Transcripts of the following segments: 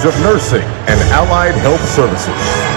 College of Nursing and Allied Health Services.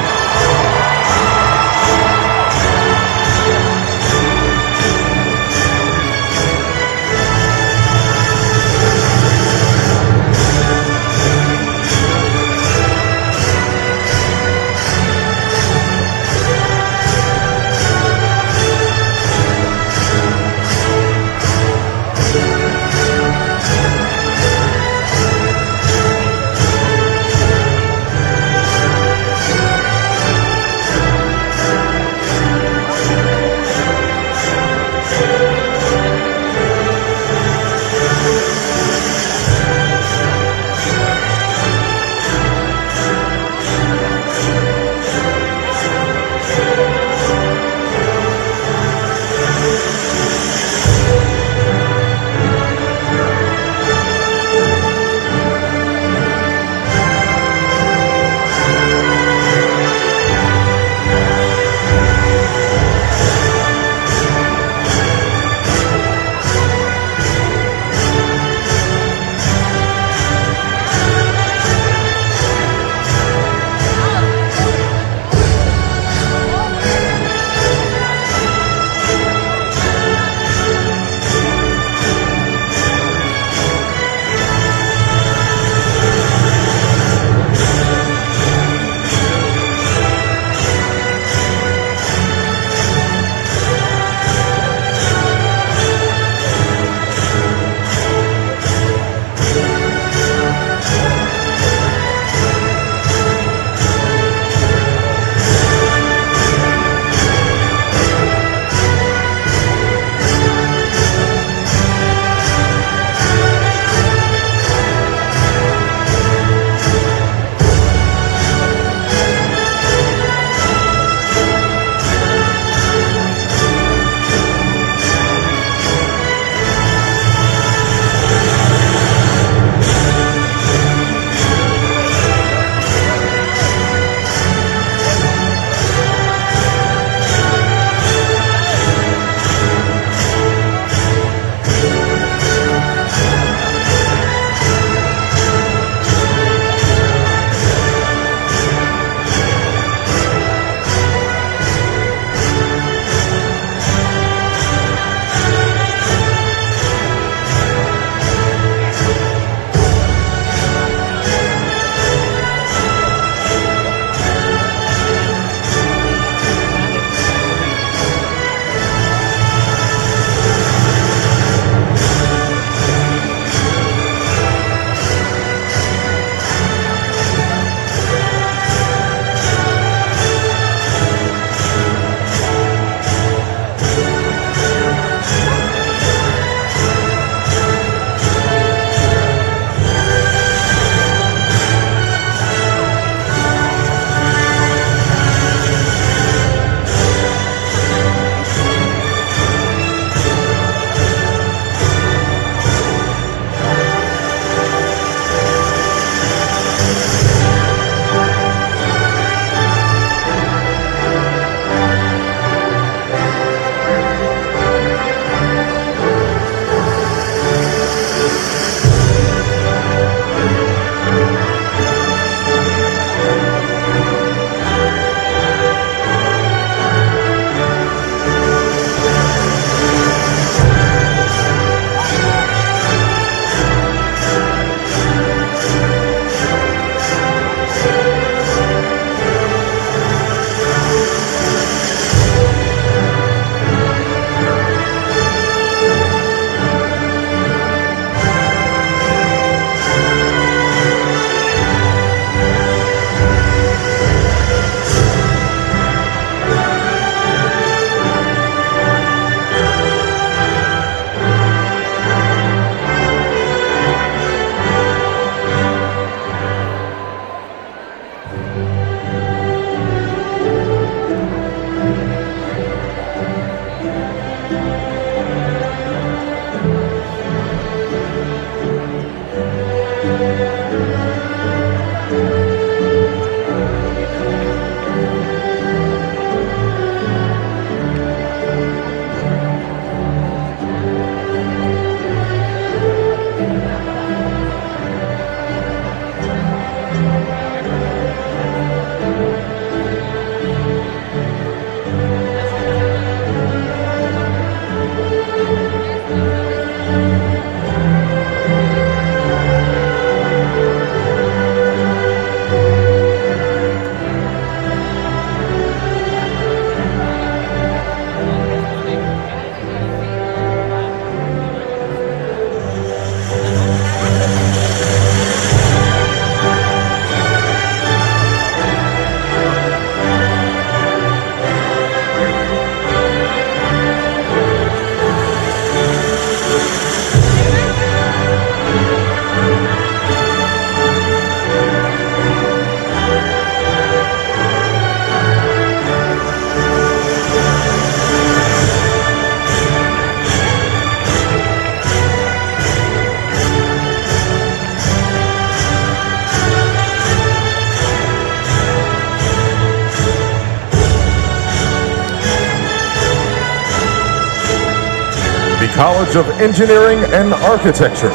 College of Engineering and Architecture.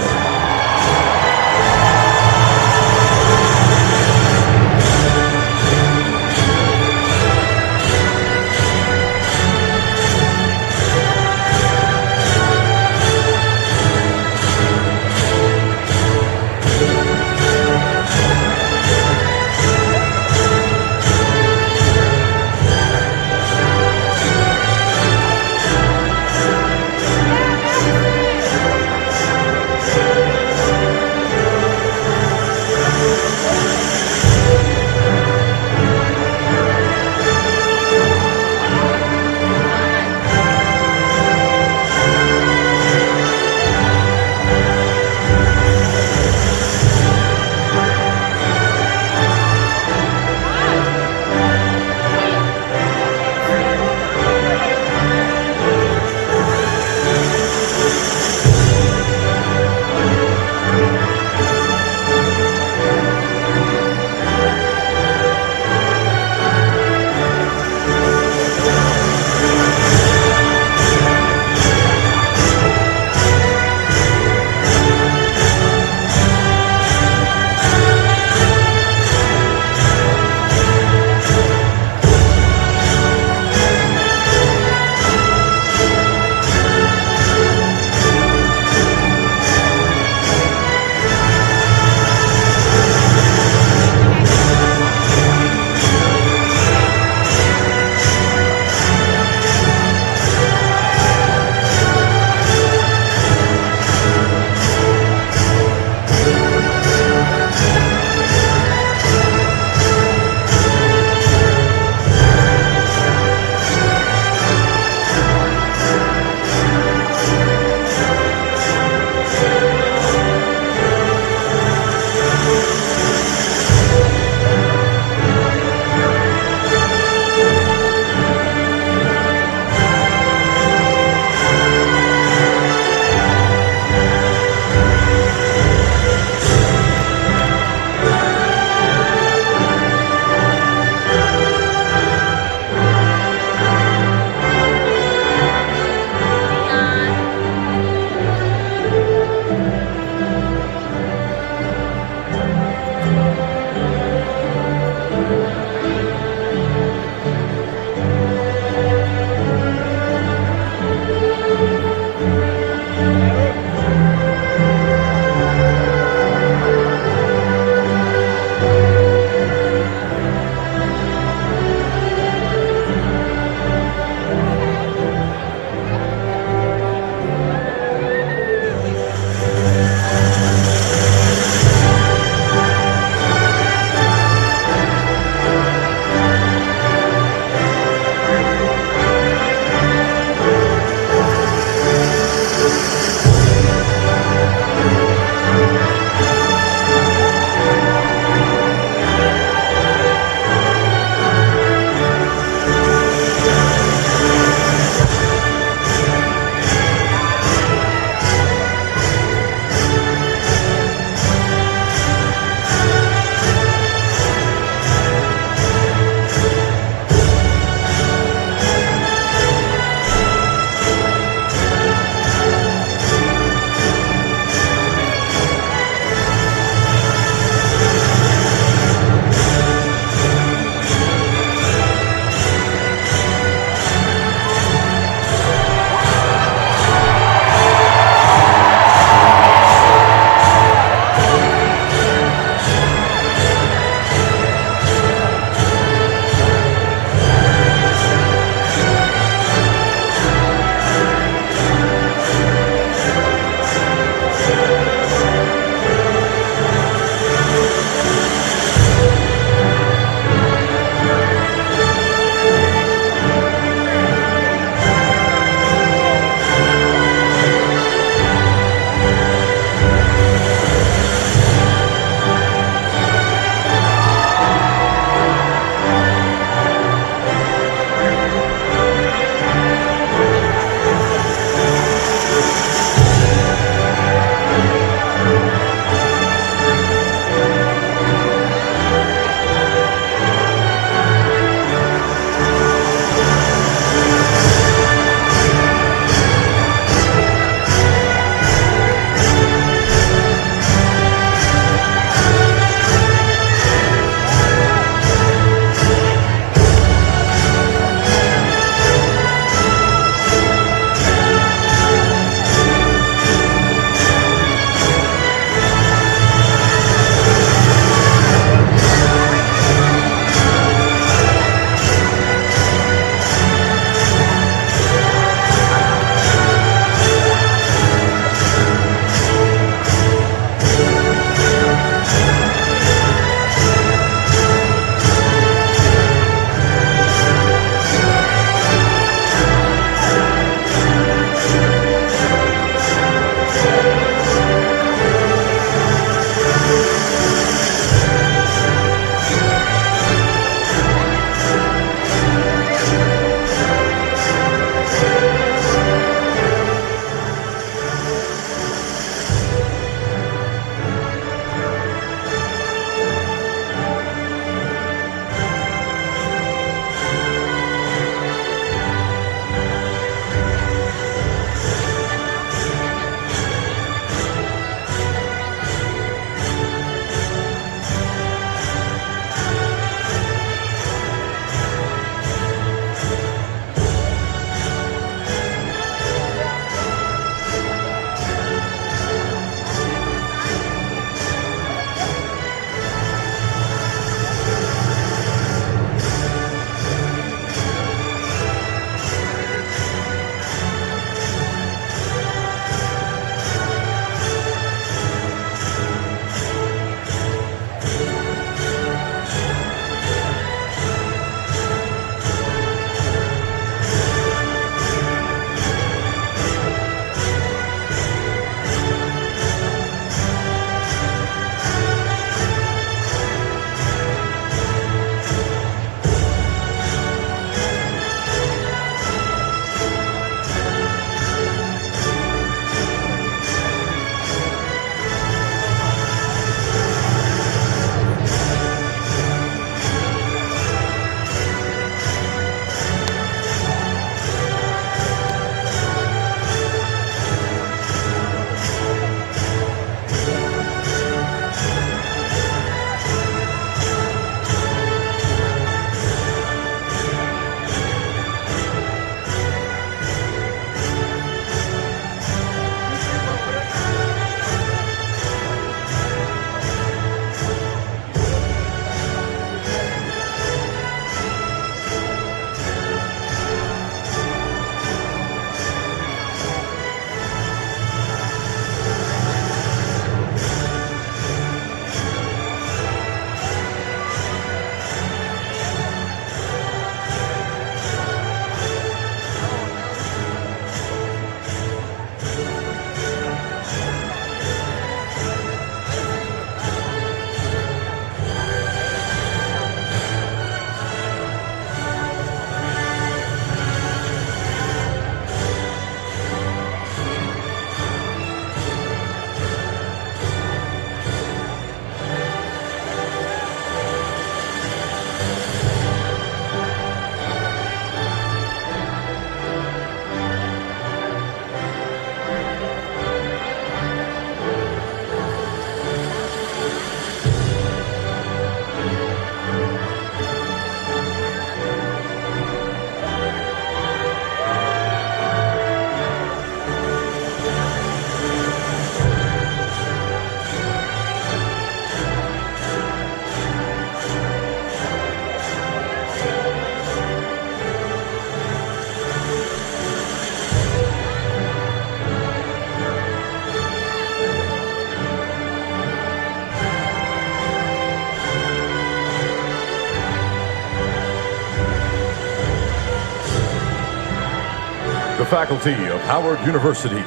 the faculty of Howard University.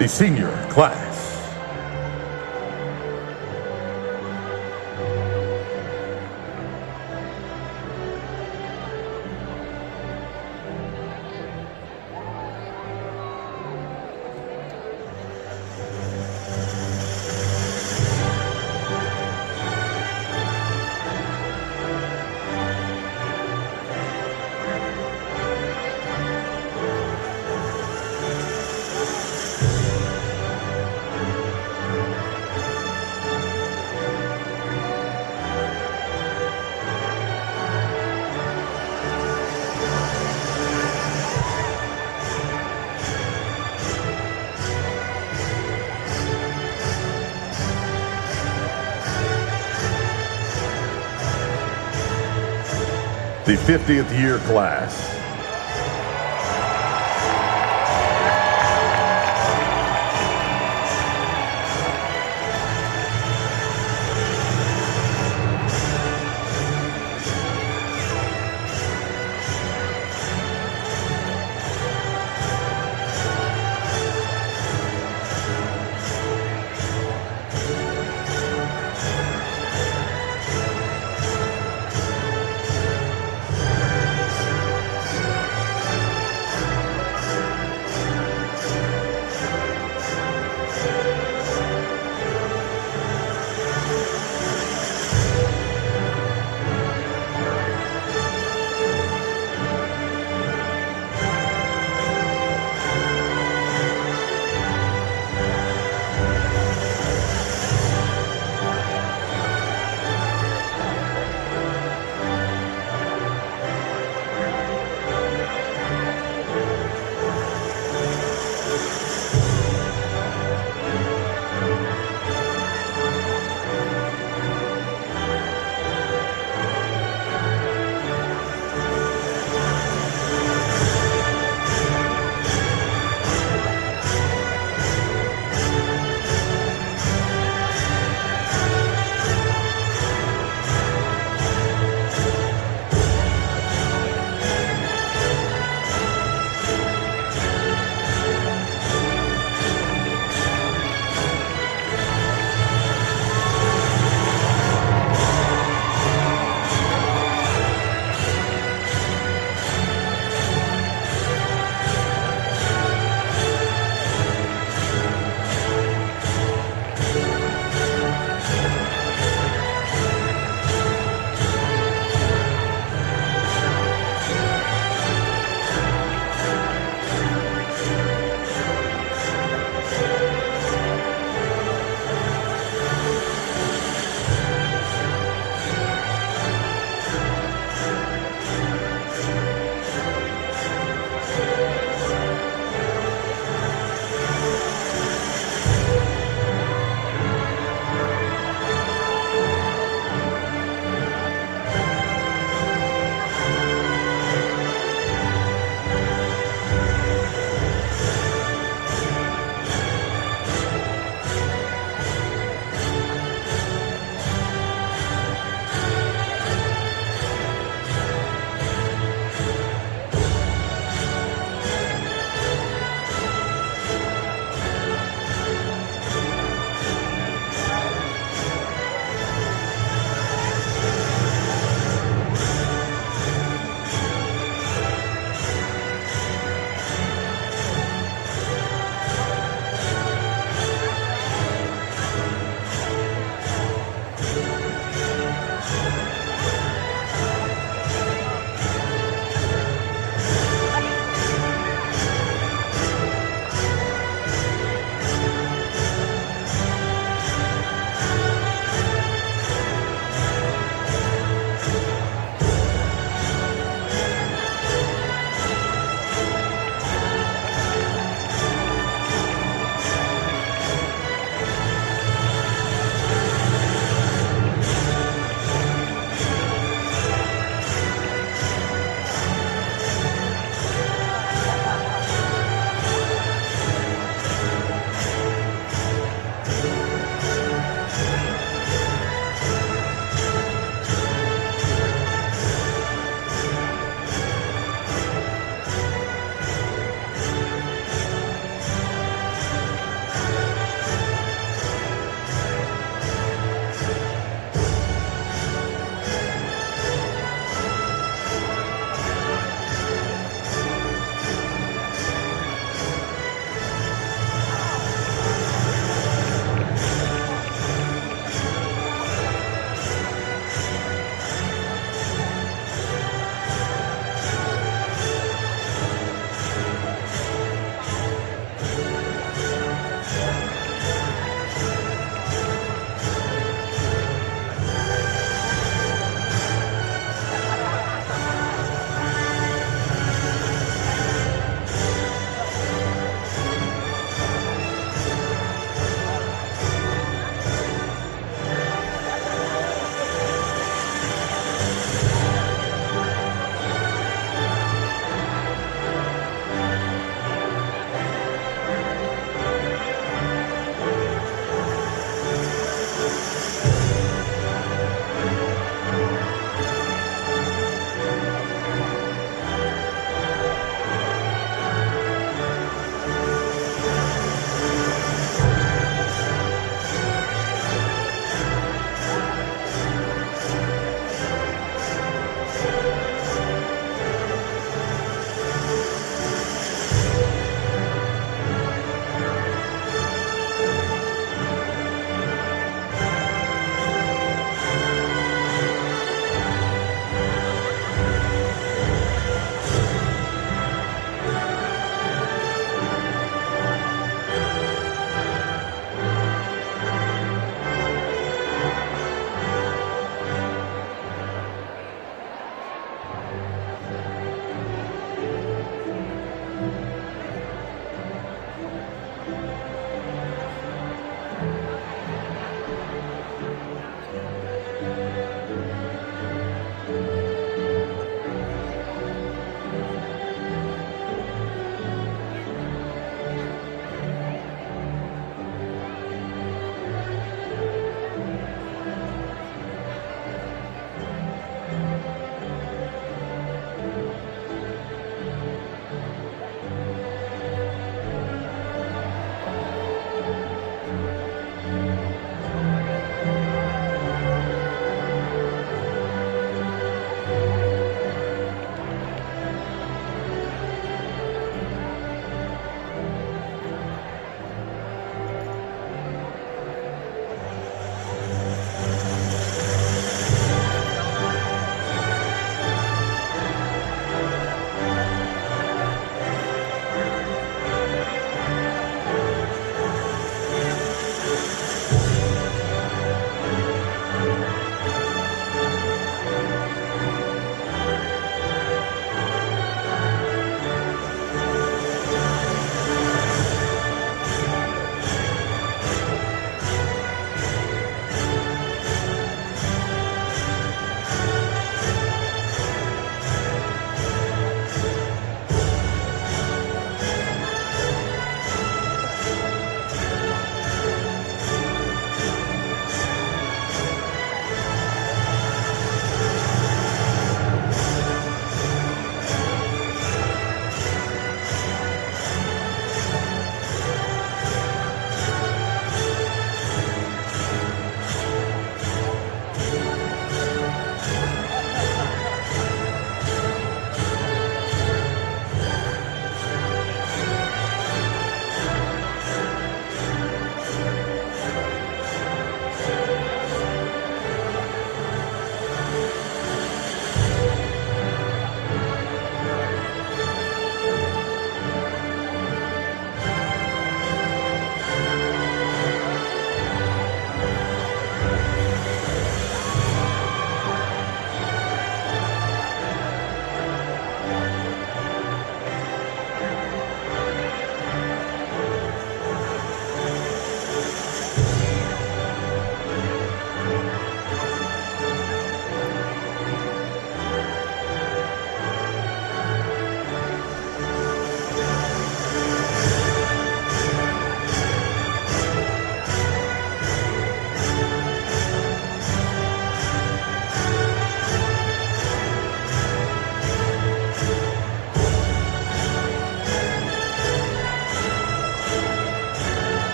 The senior class. the 50th year class.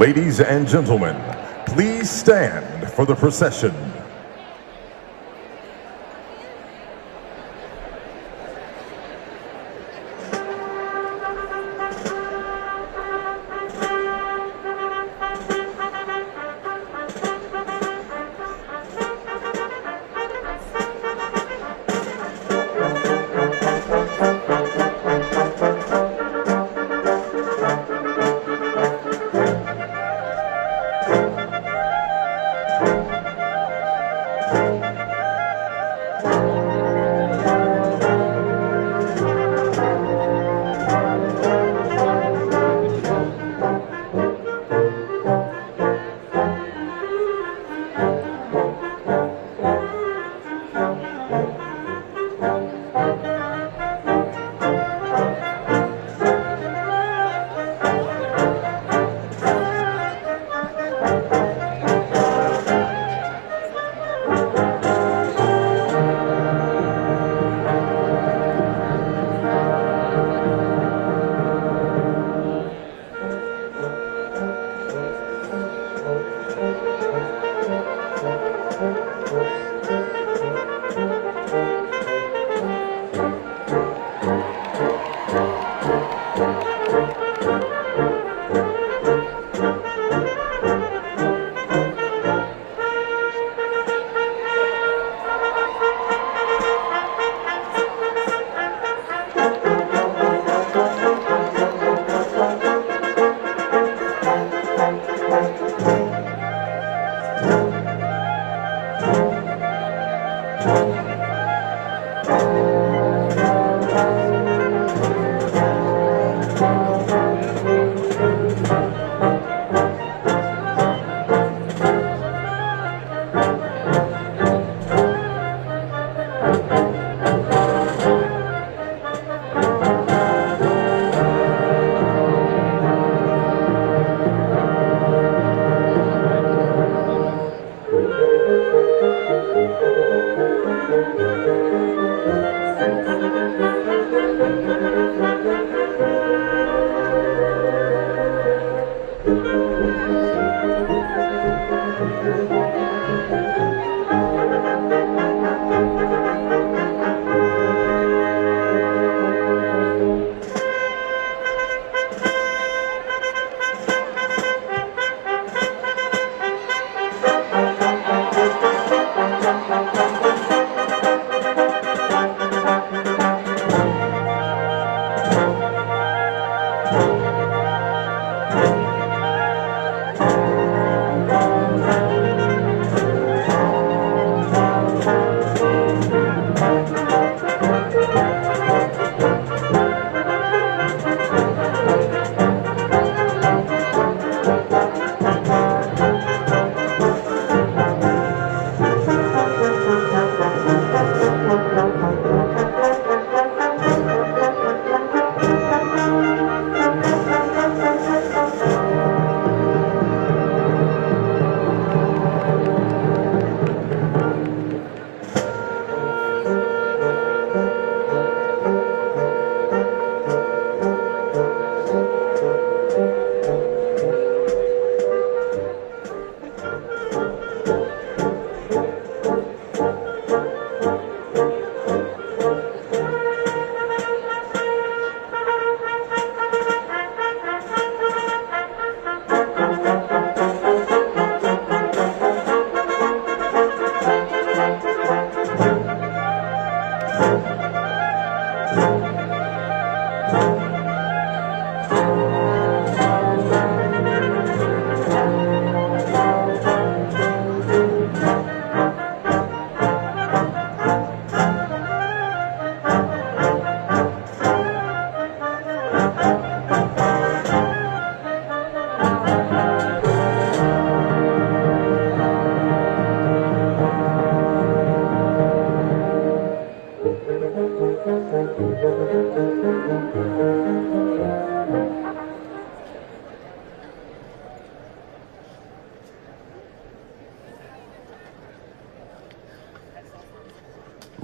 Ladies and gentlemen, please stand for the procession.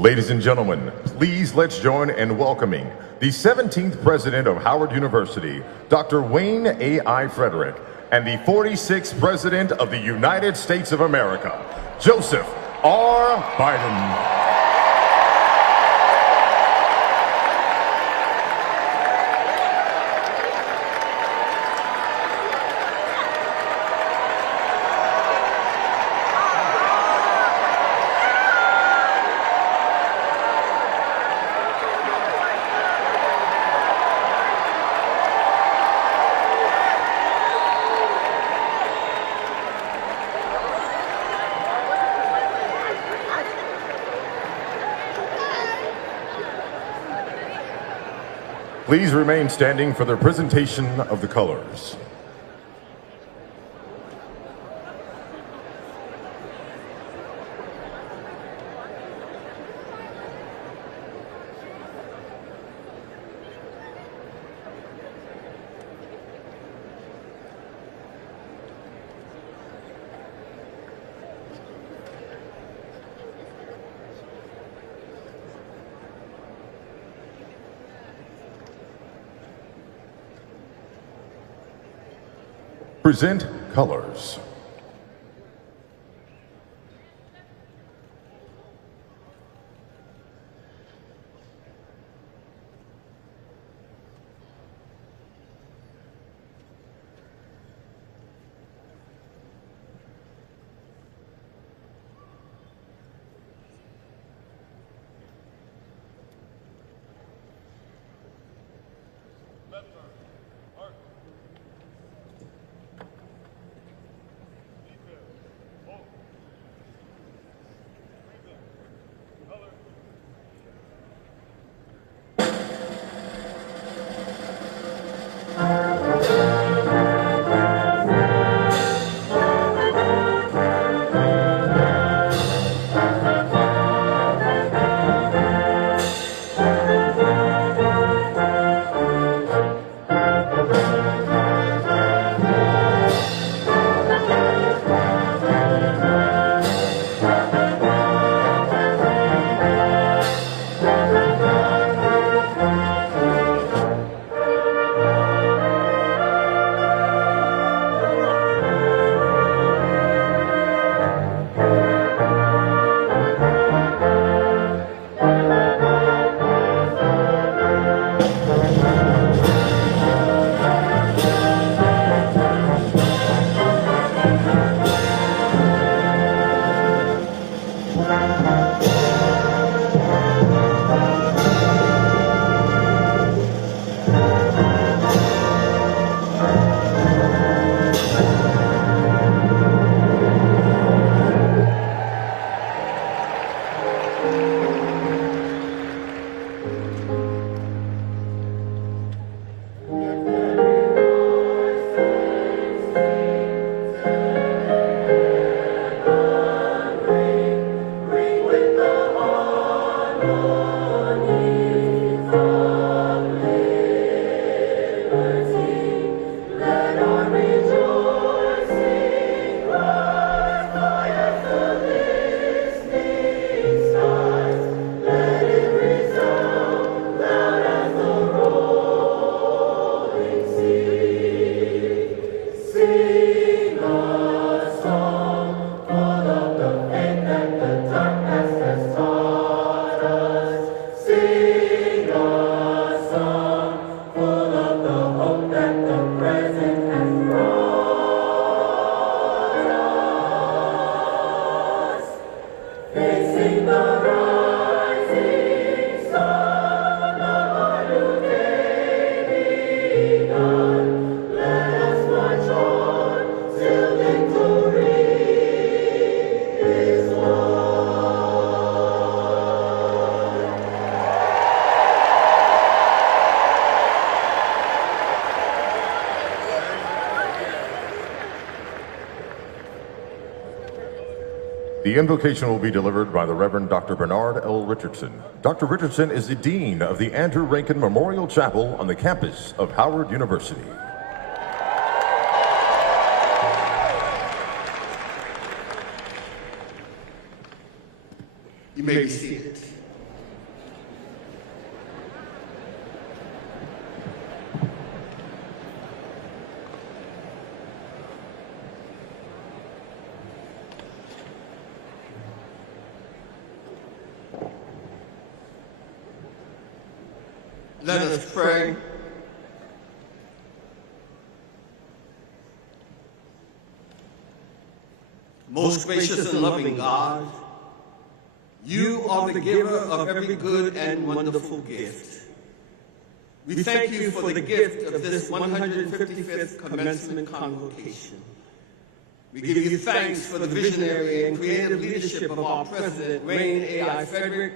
Ladies and gentlemen, please let's join in welcoming the 17th President of Howard University, Dr. Wayne A.I. Frederick, and the 46th President of the United States of America, Joseph R. Biden. Please remain standing for the presentation of the colors. Present colors. The invocation will be delivered by the Reverend Dr. Bernard L. Richardson. Dr. Richardson is the Dean of the Andrew Rankin Memorial Chapel on the campus of Howard University. You may be seated. Let us pray. Most gracious and loving God, you are the giver of every good and wonderful gift. We thank you for the gift of this 155th Commencement Convocation. We give you thanks for the visionary and creative leadership of our President, Wayne A.I. Frederick,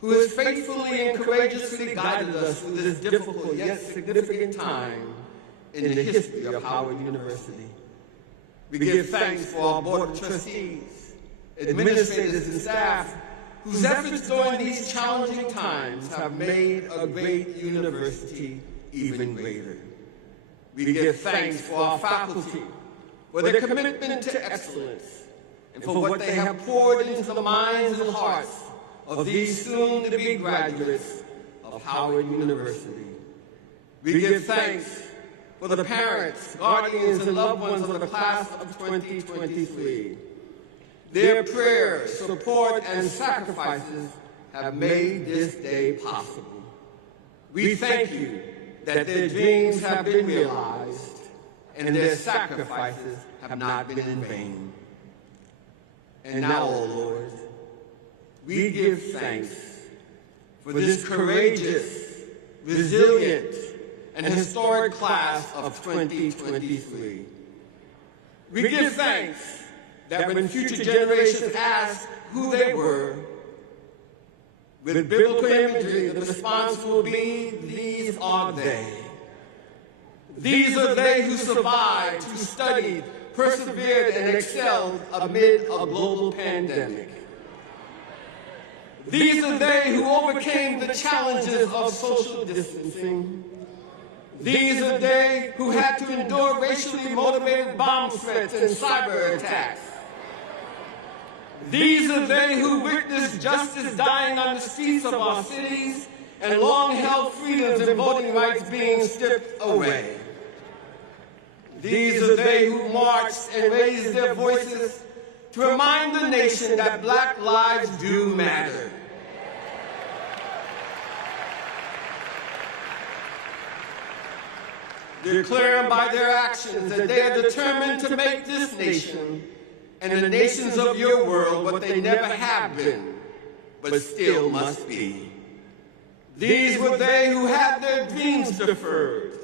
who has faithfully and courageously guided us through this difficult yet significant time in the history of Howard University. We give thanks for our Board of Trustees, administrators, and staff whose efforts during these challenging times have made a great university even greater. We give thanks for our faculty, for their commitment to excellence, and for what they have poured into the minds and hearts of these soon-to-be graduates of Howard University. We give thanks for the parents, guardians, and loved ones of the class of 2023. Their prayers, support, and sacrifices have made this day possible. We thank you that their dreams have been realized and their sacrifices have not been in vain. And now, O Lord, we give thanks for this courageous, resilient, and historic class of 2023. We give thanks that when future generations ask who they were, with biblical imagery, the response will be, these are they. These are they who survived, who studied, persevered, and excelled amid a global pandemic. These are they who overcame the challenges of social distancing. These are they who had to endure racially motivated bomb threats and cyber attacks. These are they who witnessed justice dying on the streets of our cities and long-held freedoms and voting rights being stripped away. These are they who marched and raised their voices to remind the nation that Black lives do matter. Declaring by their actions that they are determined to make this nation and the nations of your world what they never have been, but still must be. These were they who had their dreams deferred.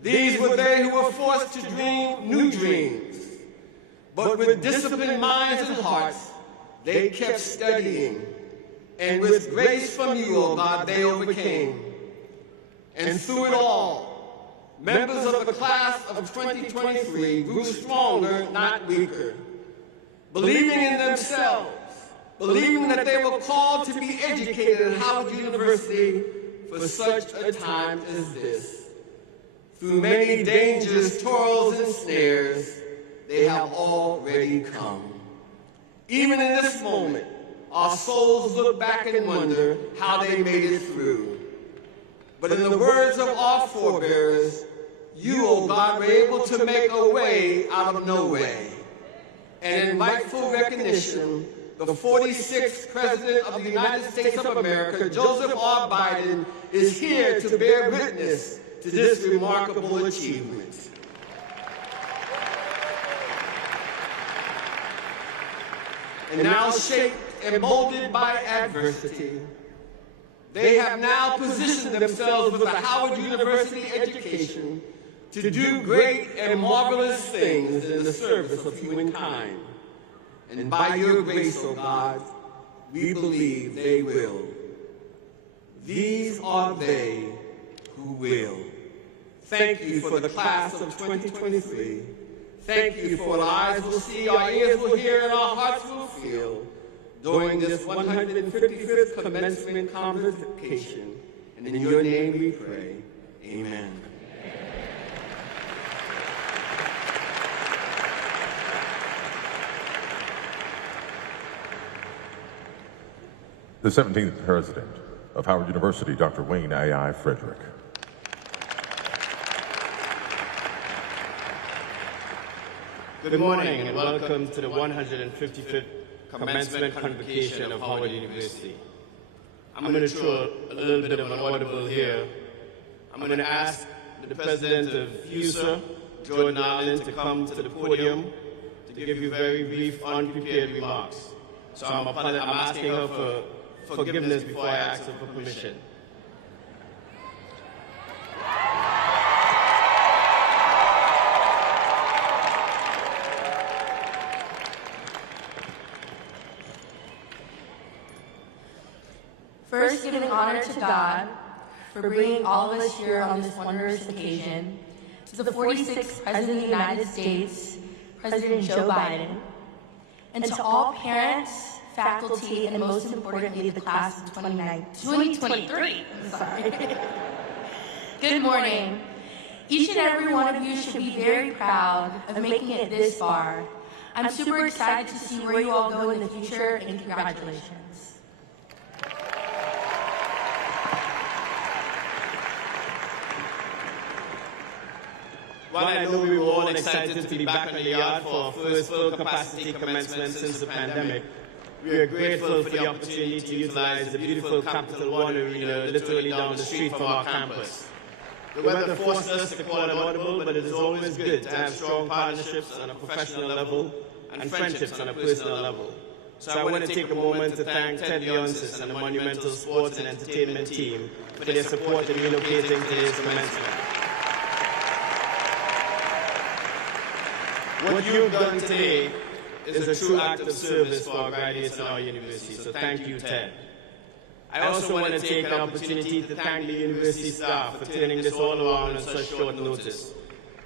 These were they who were forced to dream new dreams. But with disciplined minds and hearts, they kept studying. And with grace from you, O God, they overcame. And through it all, members of the class of 2023 grew stronger, not weaker, believing in themselves, believing that they were called to be educated at Howard University for such a time as this. Through many dangers, toils, and snares, they have already come. Even in this moment, our souls look back and wonder how they made it through. But in the words of our forebears, you, O God, were able to make a way out of no way. And in rightful recognition, the 46th President of the United States of America, Joseph R. Biden, is here to bear witness to this remarkable achievement. And now shaped and molded by adversity, they have now positioned themselves with a Howard University education to do great and marvelous things in the service of humankind. And by your grace, O God, we believe they will. These are they who will. Thank you for the class of 2023. Thank you for our eyes will see, our ears will hear, and our hearts will feel during this 155th Commencement Convocation. And in your name we pray, amen. The 17th President of Howard University, Dr. Wayne A.I. Frederick. Good morning and welcome to the 155th Commencement Convocation of Howard University. I'm going to throw a little bit of an audible here. I'm going to ask the president of HUSA, Jordan Allen, to come to the podium to give you very brief, unprepared remarks. So I'm asking her for forgiveness before I ask her for permission. First, giving honor to God for bringing all of us here on this wondrous occasion, to the 46th President of the United States, President Joe Biden, and to all parents, faculty, and most importantly, the class of 2023. Good morning. Each and every one of you should be very proud of making it this far. I'm super excited to see where you all go in the future, and congratulations. While I know we were all excited to be back on the yard for our first full capacity commencement since the pandemic, we are grateful for the opportunity to utilize the beautiful Capital One Arena literally down the street from our campus. The weather forced us to call it audible, but it is always good to have strong partnerships on a professional level and friendships on a personal level. So I want to take a moment to thank Ted Leonsis and the Monumental Sports and Entertainment team for their support in relocating today's commencement. What you've done today is a true act of service for our graduates in our university, so thank you, Ted. I also want to take an opportunity to thank the university staff for turning this all around on such short notice.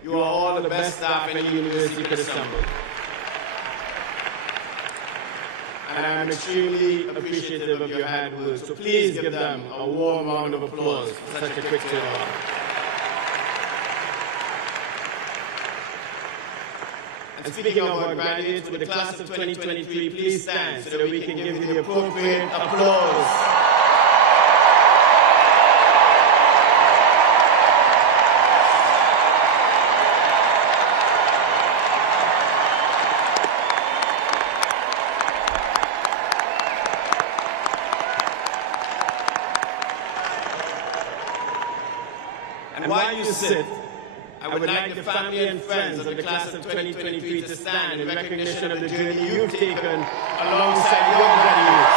You are all the best staff any university could assemble. And I am extremely appreciative of your hard work, so please give them a warm round of applause for such a quick turnaround. And speaking of our graduates, with the class of 2023, please stand so that we can give you the appropriate applause. And while you sit, I would like the family and friends of the class of 2023 to stand in recognition of the journey you've taken alongside your graduates.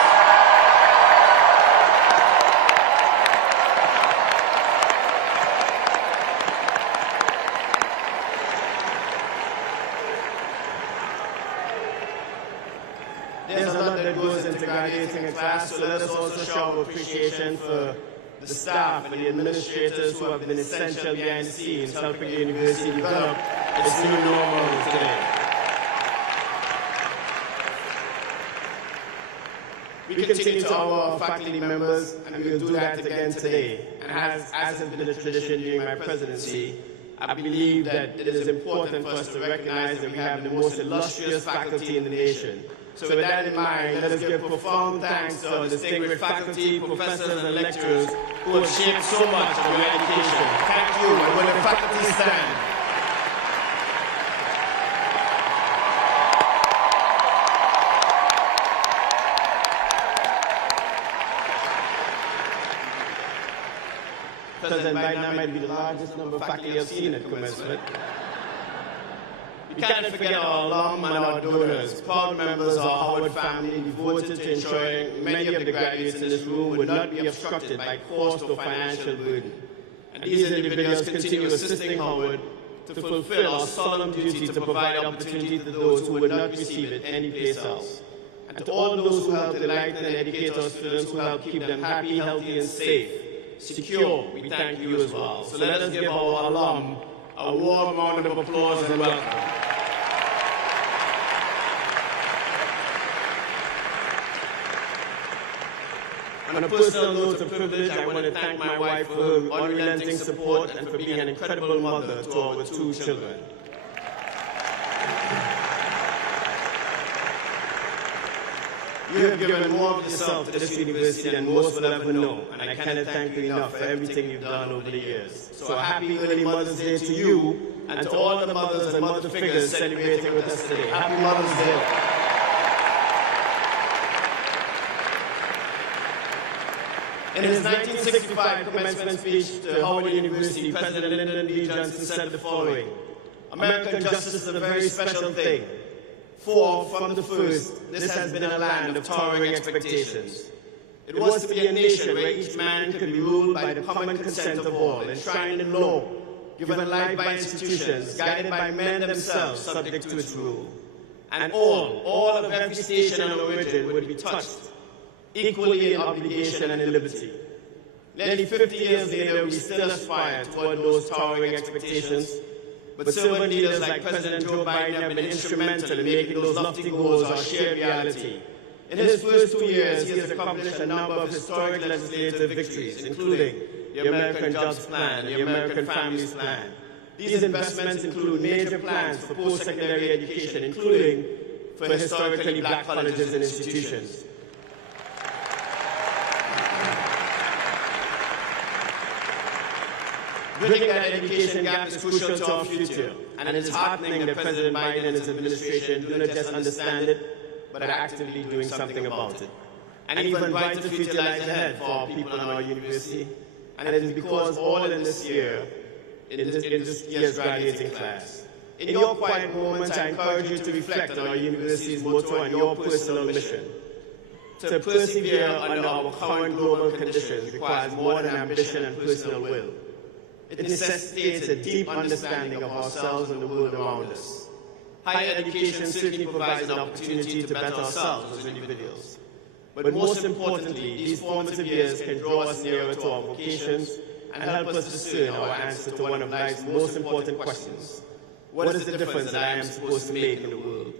There's a lot that goes into graduating a class, so let us also show our appreciation for the staff and the administrators who have been essential behind the scenes, helping the university develop its new normal today. We continue to honor our faculty members, and we will do that again today. And as has been a tradition during my presidency, I believe that it is important for us to recognize that we have the most illustrious faculty in the nation. So with that in mind, let us give profound thanks to our distinguished faculty, professors, and lecturers who have shaped so much of our education. Thank you, and will the faculty stand? President Biden might be the largest number of faculty I've seen at commencement. We can't forget our alum and our donors, proud members of our Howard family devoted to ensuring many of the graduates in this room would not be obstructed by cost or financial burden. And these individuals continue assisting Howard to fulfill our solemn duty to provide opportunity to those who would not receive it anyplace else. And to all those who help enlighten and educate our students, who help keep them happy, healthy, and safe, secure, we thank you as well. So let us give our alum a warm round of applause and welcome. On a personal note of privilege, I want to thank my wife for her unrelenting support and for being an incredible mother to our 2 children. You have given more of yourself to this university than most will ever know, and I cannot thank you enough for everything you've done over the years. So a happy early Mother's Day to you and to all the mothers and mother figures celebrating with us today. Happy Mother's Day. In his 1965 commencement speech to Howard University, President Lyndon B. Johnson said the following: American justice is a very special thing. For, from the first, this has been a land of towering expectations. It was to be a nation where each man could be ruled by the common consent of all, enshrined in law, given life by institutions, guided by men themselves, subject to its rule. And all of every station and origin would be touched, equally in obligation and in liberty. Nearly 50 years later, we still aspire toward those towering expectations, but servant leaders like President Joe Biden have been instrumental in making those lofty goals our shared reality. In his first 2 years, he has accomplished a number of historic legislative victories, including the American Jobs Plan, the American Families Plan. These investments include major plans for post-secondary education, including for historically black colleges and institutions. Bridging that education gap is crucial to our future, and it is heartening that President Biden and his administration do not just understand it, but are actively doing something about it. And even brighter future lies ahead for our people in our university, and it is because all in this year, in this year's graduating class. In your quiet moments, I encourage you to reflect on our university's motto and your personal mission. To persevere under our current global conditions requires more than ambition and personal will. It necessitates a deep understanding of ourselves and the world around us. Higher education certainly provides an opportunity to better ourselves as individuals. But most importantly, these formative years can draw us nearer to our vocations and help us discern our answer to one of life's most important questions. What is the difference that I am supposed to make in the world?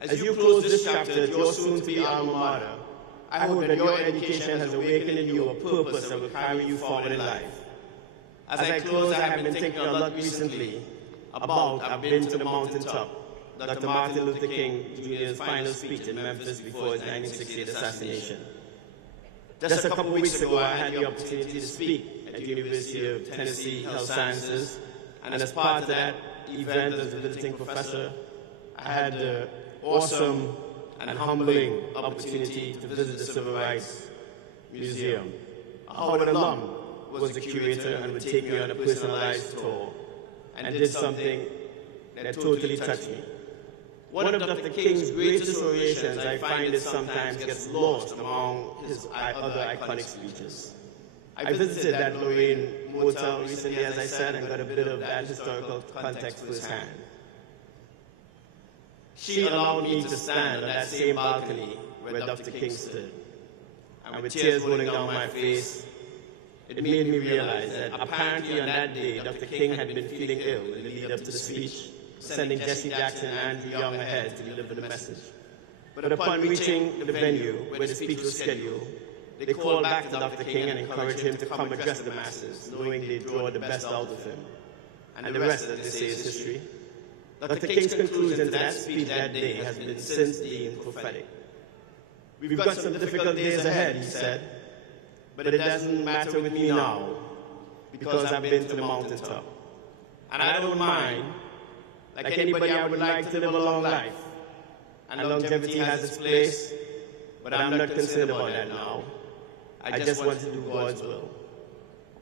As you close this chapter at your soon-to-be alma mater, I hope that your education has awakened in you a purpose that will carry you forward in life. As I close, I have been thinking a lot recently about I've been to the mountaintop, Dr. Martin Luther King Jr.'s final speech in Memphis before his 1968 assassination. Just a couple of weeks ago, I had the opportunity to speak at the University of Tennessee Health Sciences, and as part of that event as a visiting professor, I had the awesome and humbling opportunity to visit the Civil Rights Museum. A Howard alum was the curator and would take me on a personalized tour, and did something that totally touched me. One of Dr. King's greatest orations, I find, it sometimes gets lost among his other iconic speeches. I visited that Lorraine Motel recently, as I said, and got a bit of that historical context firsthand. She allowed me to stand on that same balcony where Dr. King stood, and with tears rolling down my face, it made me realize that apparently on that day, Dr. King had been feeling ill in the lead up to the speech, sending Jesse Jackson and Andrew Young ahead to deliver the message. But upon reaching the venue where the speech was scheduled, they called back to Dr. King and encouraged him to come address the masses, knowing they'd draw the best out of him. And the rest, as they say, is history. Dr. King's conclusion to that speech that day has been since deemed prophetic. We've got some difficult days ahead, he said, but it doesn't matter with me now, because I've been to the mountaintop. And I don't mind. Like anybody, I would like to live a long life. And longevity has its place, but I'm not concerned about that now. I just want to do God's will.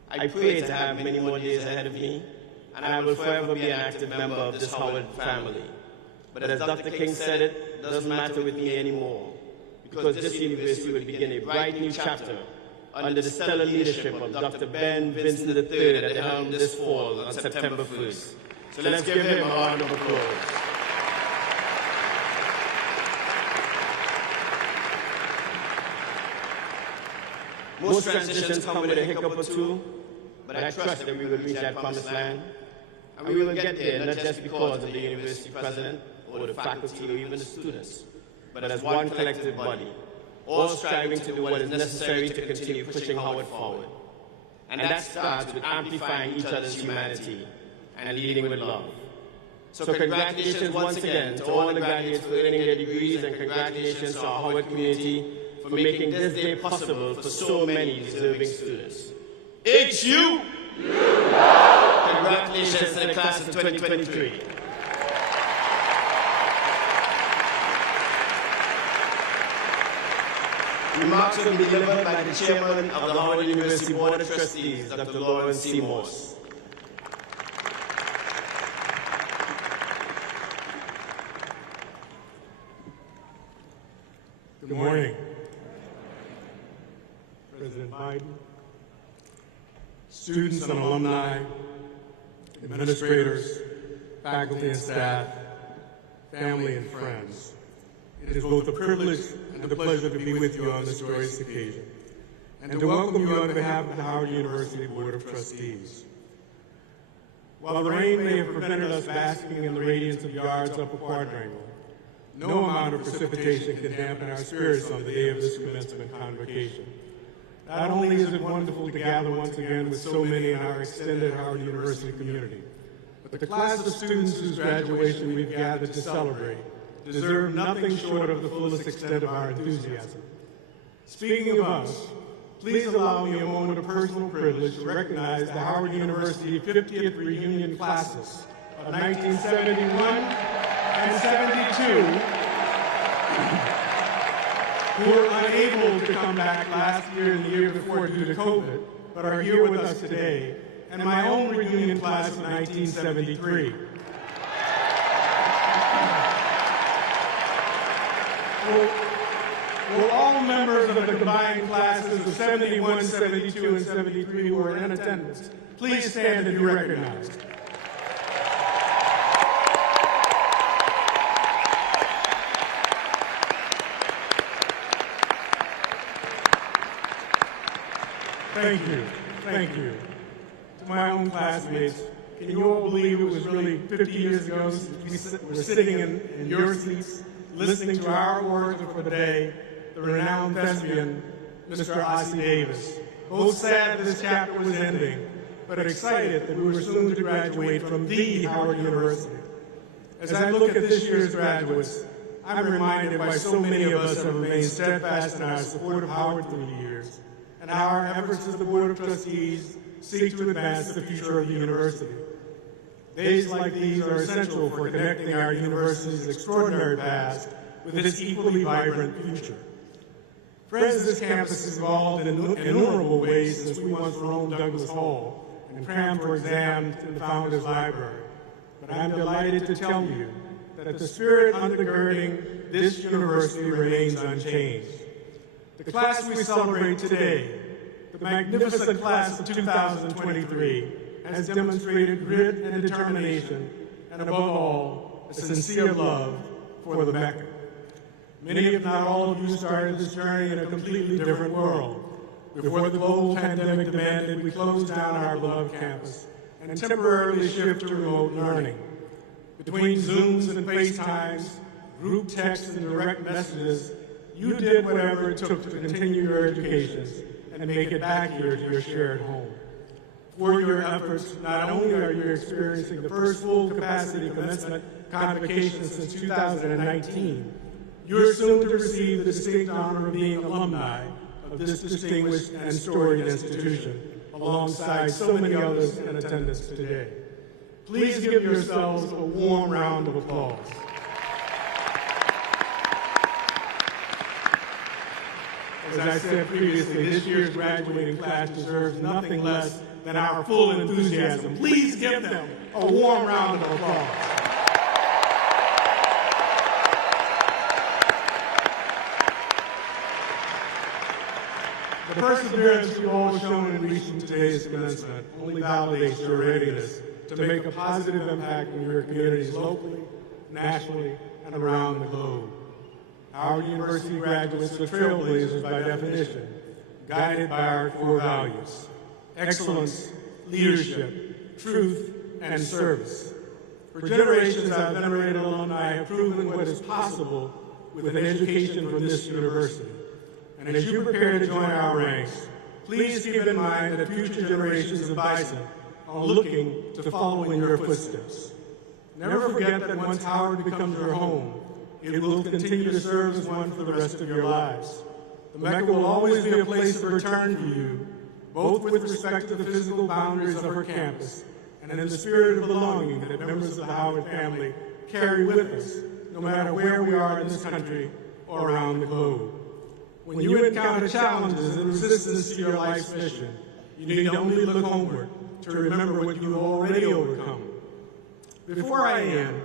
I pray to have many more days ahead of me, and I will forever be an active member of this Howard family. But as Dr. King said, it doesn't matter with me anymore, because this university will begin a bright new chapter under the stellar leadership of Dr. Ben Vincent III at the helm this fall on September 1st. So let's give him a round of applause. Most transitions come with a hiccup or two, but I trust that we will reach that promised land. And we will get there not just because of the university president or the faculty or even the students, but as one collective body, all striving to do what is necessary to continue pushing Howard forward. And that starts with amplifying each other's humanity and leading with love. So congratulations once again to all the graduates for earning their degrees, and congratulations to our Howard community for making this day possible for so many deserving students. HU! Congratulations to the class of 2023. Remarks will be delivered by the Chairman of the Howard University Board of Trustees, Dr. Lawrence C. Morse. Good morning. President Biden, students and alumni, administrators, faculty and staff, family and friends. It is both a privilege and a pleasure to be with you on this joyous occasion, and to welcome you on behalf of the Howard University Board of Trustees. While the rain may have prevented us basking in the radiance of yards up a quadrangle, no amount of precipitation can dampen our spirits on the day of this commencement convocation. Not only is it wonderful to gather once again with so many in our extended Howard University community, but the class of students whose graduation we've gathered to celebrate deserve nothing short of the fullest extent of our enthusiasm. Speaking of us, please allow me a moment of personal privilege to recognize the Howard University 50th reunion classes of 1971 and 72 who were unable to come back last year and the year before due to COVID, but are here with us today, and my own reunion class of 1973. Will all members of the combined classes of 71, 72, and 73 who are in attendance please stand and be recognized. Thank you. Thank you. To my own classmates, can you all believe it was really 50 years ago since we were sitting in your seats, listening to our orator for the day, the renowned thespian, Mr. Ossie Davis. Both sad that this chapter was ending, but excited that we were soon to graduate from the Howard University. As I look at this year's graduates, I'm reminded why so many of us have remained steadfast in our support of Howard through the years, and how our efforts as the Board of Trustees seek to advance the future of the university. Days like these are essential for connecting our university's extraordinary past with its equally vibrant future. Friends, this campus has evolved in innumerable ways since we once roamed Douglas Hall and crammed for exams in the Founders Library. But I'm delighted to tell you that the spirit undergirding this university remains unchanged. The class we celebrate today, the magnificent class of 2023, has demonstrated grit and determination, and above all, a sincere love for the Mecca. Many, if not all of you, started this journey in a completely different world. Before the global pandemic demanded we close down our beloved campus and temporarily shift to remote learning. Between Zooms and FaceTimes, group texts and direct messages, you did whatever it took to continue your educations and make it back here to your shared home. For your efforts, not only are you experiencing the first full capacity commencement convocation since 2019, you're soon to receive the distinct honor of being alumni of this distinguished and storied institution, alongside so many others in attendance today. Please give yourselves a warm round of applause. As I said previously, this year's graduating class deserves nothing less than our full enthusiasm. Please give them a warm round of applause. The perseverance you've all shown in reaching today's commencement only validates your readiness to make a positive impact in your communities locally, nationally, and around the globe. Our university graduates are trailblazers by definition, guided by our core values: excellence, leadership, truth, and service. For generations, our venerated alumni have proven what is possible with an education from this university. And as you prepare to join our ranks, please keep in mind that future generations of Bison are looking to follow in your footsteps. Never forget that once Howard becomes your home, it will continue to serve as one for the rest of your lives. The Mecca will always be a place of return for you, both with respect to the physical boundaries of her campus and in the spirit of belonging that members of the Howard family carry with us, no matter where we are in this country or around the globe. When you encounter challenges and resistance to your life's mission, you need only look homeward to remember what you've already overcome. Before I end,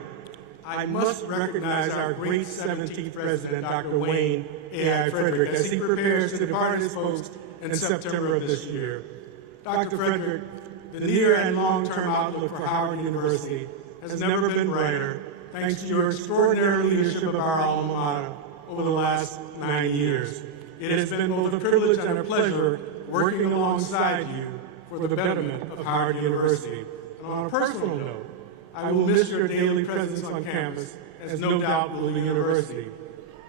I must recognize our great 17th President, Dr. Wayne A.I. Frederick, as he prepares to depart his post in September of this year. Dr. Frederick, the near and long-term outlook for Howard University has never been brighter, thanks to your extraordinary leadership of our alma mater over the last 9 years. It has been both a privilege and a pleasure working alongside you for the betterment of Howard University. And on a personal note, I will miss your daily presence on campus, as no doubt will the university.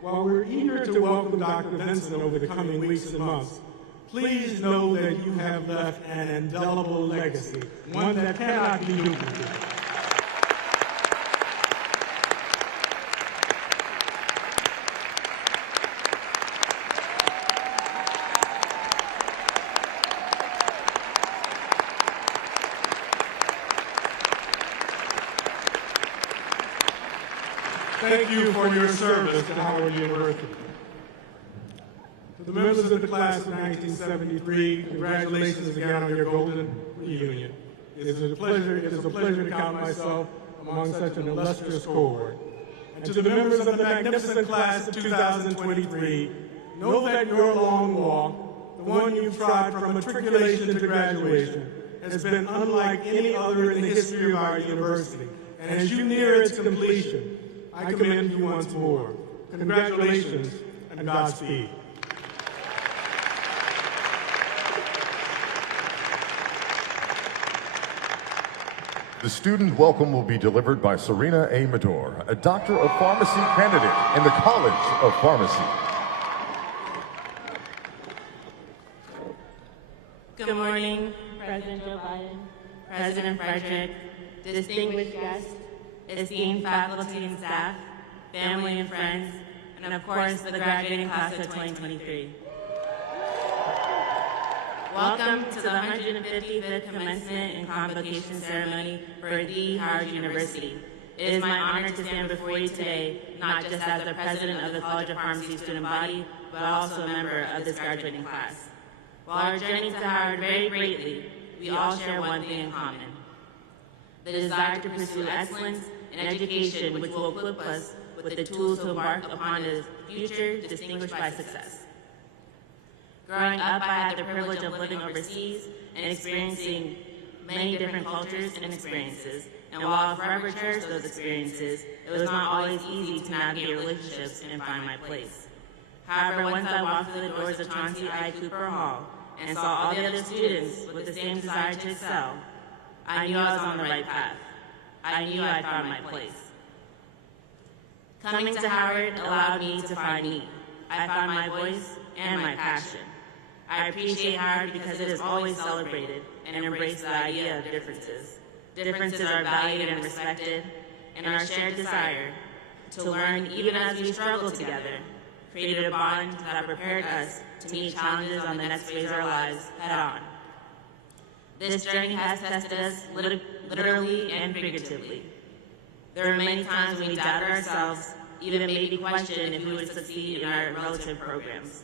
While we're eager to welcome Dr. Benson over the coming weeks and months, please know that you have left an indelible legacy, one that cannot be duplicated. Thank you for your service to Howard University. To the members of the class of 1973, congratulations again on your golden reunion. It is a pleasure to count myself among such an illustrious cohort. And to the members of the magnificent class of 2023, know that your long walk, the one you've trod from matriculation to graduation, has been unlike any other in the history of our university. And as you near its completion, I commend you once more. Congratulations and Godspeed. The student welcome will be delivered by Serena A. Mador, a Doctor of Pharmacy candidate in the College of Pharmacy. Good morning, President Joe Biden, President Frederick, distinguished guests, esteemed faculty and staff, family and friends, and of course, the graduating class of 2023. Welcome to the 155th Commencement and Convocation Ceremony for the Howard University. It is my honor to stand before you today, not just as the President of the College of Pharmacy student body, but also a member of this graduating class. While our journey to Howard vary greatly, we all share one thing in common: the desire to pursue excellence in education, which will equip us with the tools to embark upon a future distinguished by success. Growing up, I had the privilege of living overseas and experiencing many different cultures and experiences. And while I forever cherish those experiences, it was not always easy to navigate relationships and find my place. However, once I walked through the doors of Chauncey I. Cooper Hall and saw all the other students with the same desire to excel, I knew I was on the right path. I knew I found my place. Coming to Howard allowed me to find me. I found my voice and my passion. I appreciate Howard because it is always celebrated and embraced the idea of differences. Differences are valued and respected, and our shared desire to learn even as we struggle together created a bond that prepared us to meet challenges on the next phase of our lives head-on. This journey has tested us literally and figuratively. There were many times when we doubted ourselves, even maybe questioned if we would succeed in our relative programs.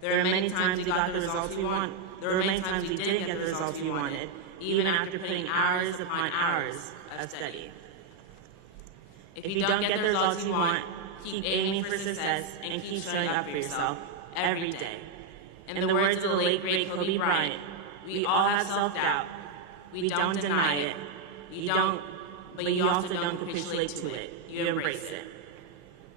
There were many times we got the results we want. There were many times we didn't get the results we wanted, even after putting hours upon hours of study. If you don't get the results you want, keep aiming for success and keep showing up for yourself every day. In the words of the late, great Kobe Bryant, we all have self-doubt. We don't deny it. But you also don't capitulate to it. You embrace it.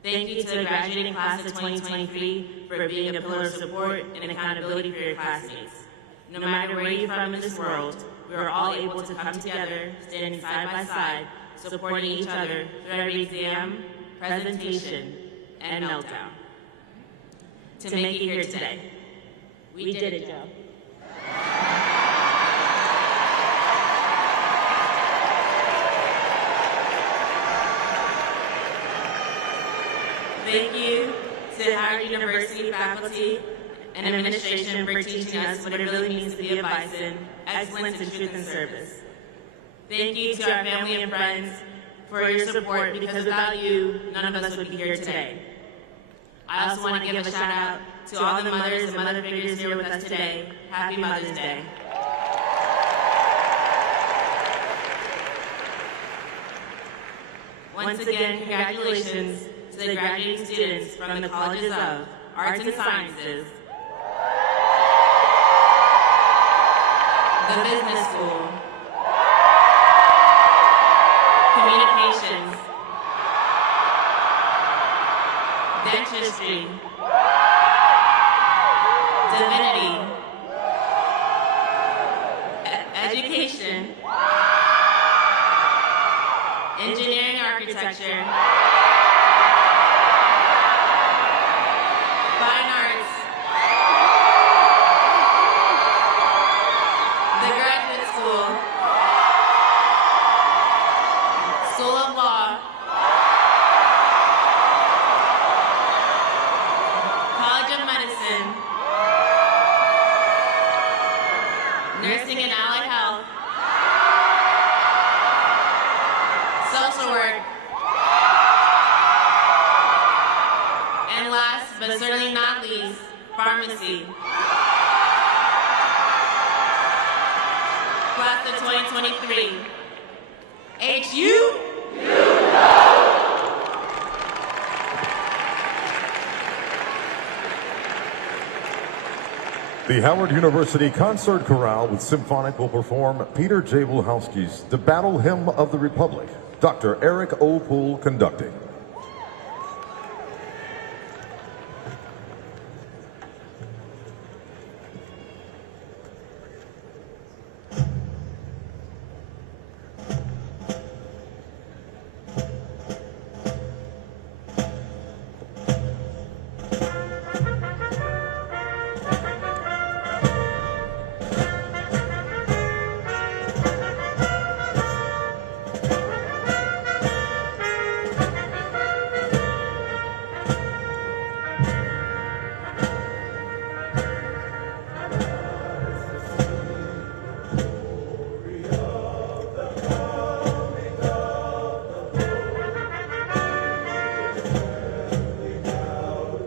Thank you to the graduating class of 2023 for being a pillar of support and accountability for your classmates. No matter where you're from in this world, we are all able to come together, standing side by side, supporting each other through every exam, presentation, and meltdown. To make it here today. We did it, Joe. Thank you to Howard University faculty and administration for teaching us what it really means to be a bison, excellence in truth and service. Thank you to our family and friends for your support, because without you, none of us would be here today. I also want to give a shout out to all the mothers and mother figures here with us today. Happy Mother's Day. Once again, congratulations to the graduating students from the colleges of Arts and Sciences, the Business School, Communications, Dentistry, Divinity, Education, Engineering, Architecture, Fine Arts, the Graduate School, School of Law, College of Medicine, Nursing and Allied Health, Social Work, and last but certainly not least, Pharmacy. Class of 2023. HU? The Howard University Concert Chorale with Symphonic will perform Peter J. Wilhowski's The Battle Hymn of the Republic. Dr. Eric O. Poole conducting.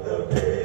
The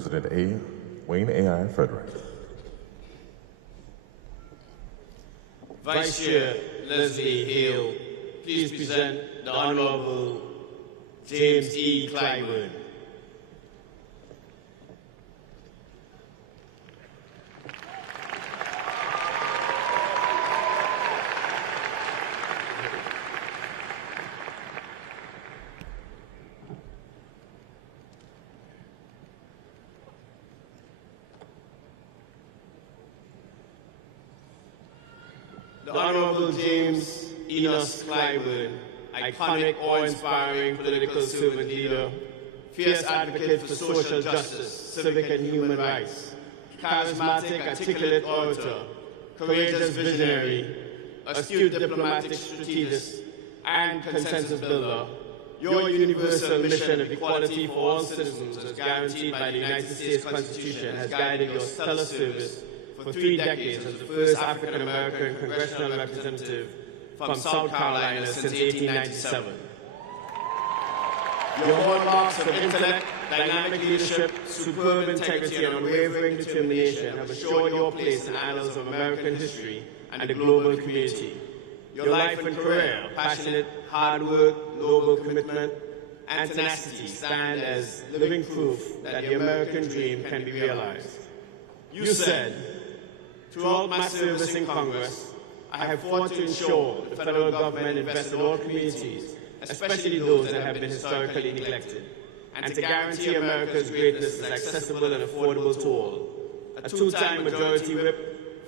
President A. Wayne A.I. Frederick. Vice Chair Leslie Hale, please present the Honorable James E. Clyburn. The Honorable James Enos Clyburn, iconic, awe-inspiring political servant leader, fierce advocate for social justice, civic and human rights, charismatic, articulate orator, courageous visionary, astute diplomatic strategist, and consensus builder. Your universal mission of equality for all citizens, as guaranteed by the United States Constitution, has guided your stellar service for 3 decades as the first African-American congressional representative from South Carolina since 1897. Your hallmarks of intellect, dynamic leadership, superb integrity, and unwavering determination have assured your place in the annals of American history and the global community. Your life and career, passionate, hard work, noble commitment, and tenacity stand as living proof that the American dream can be realized. You said, "Throughout my service in Congress, I have fought to ensure the federal government invests in all communities, especially those that have been historically neglected, and to guarantee America's greatness is accessible and affordable to all." A 2-time majority whip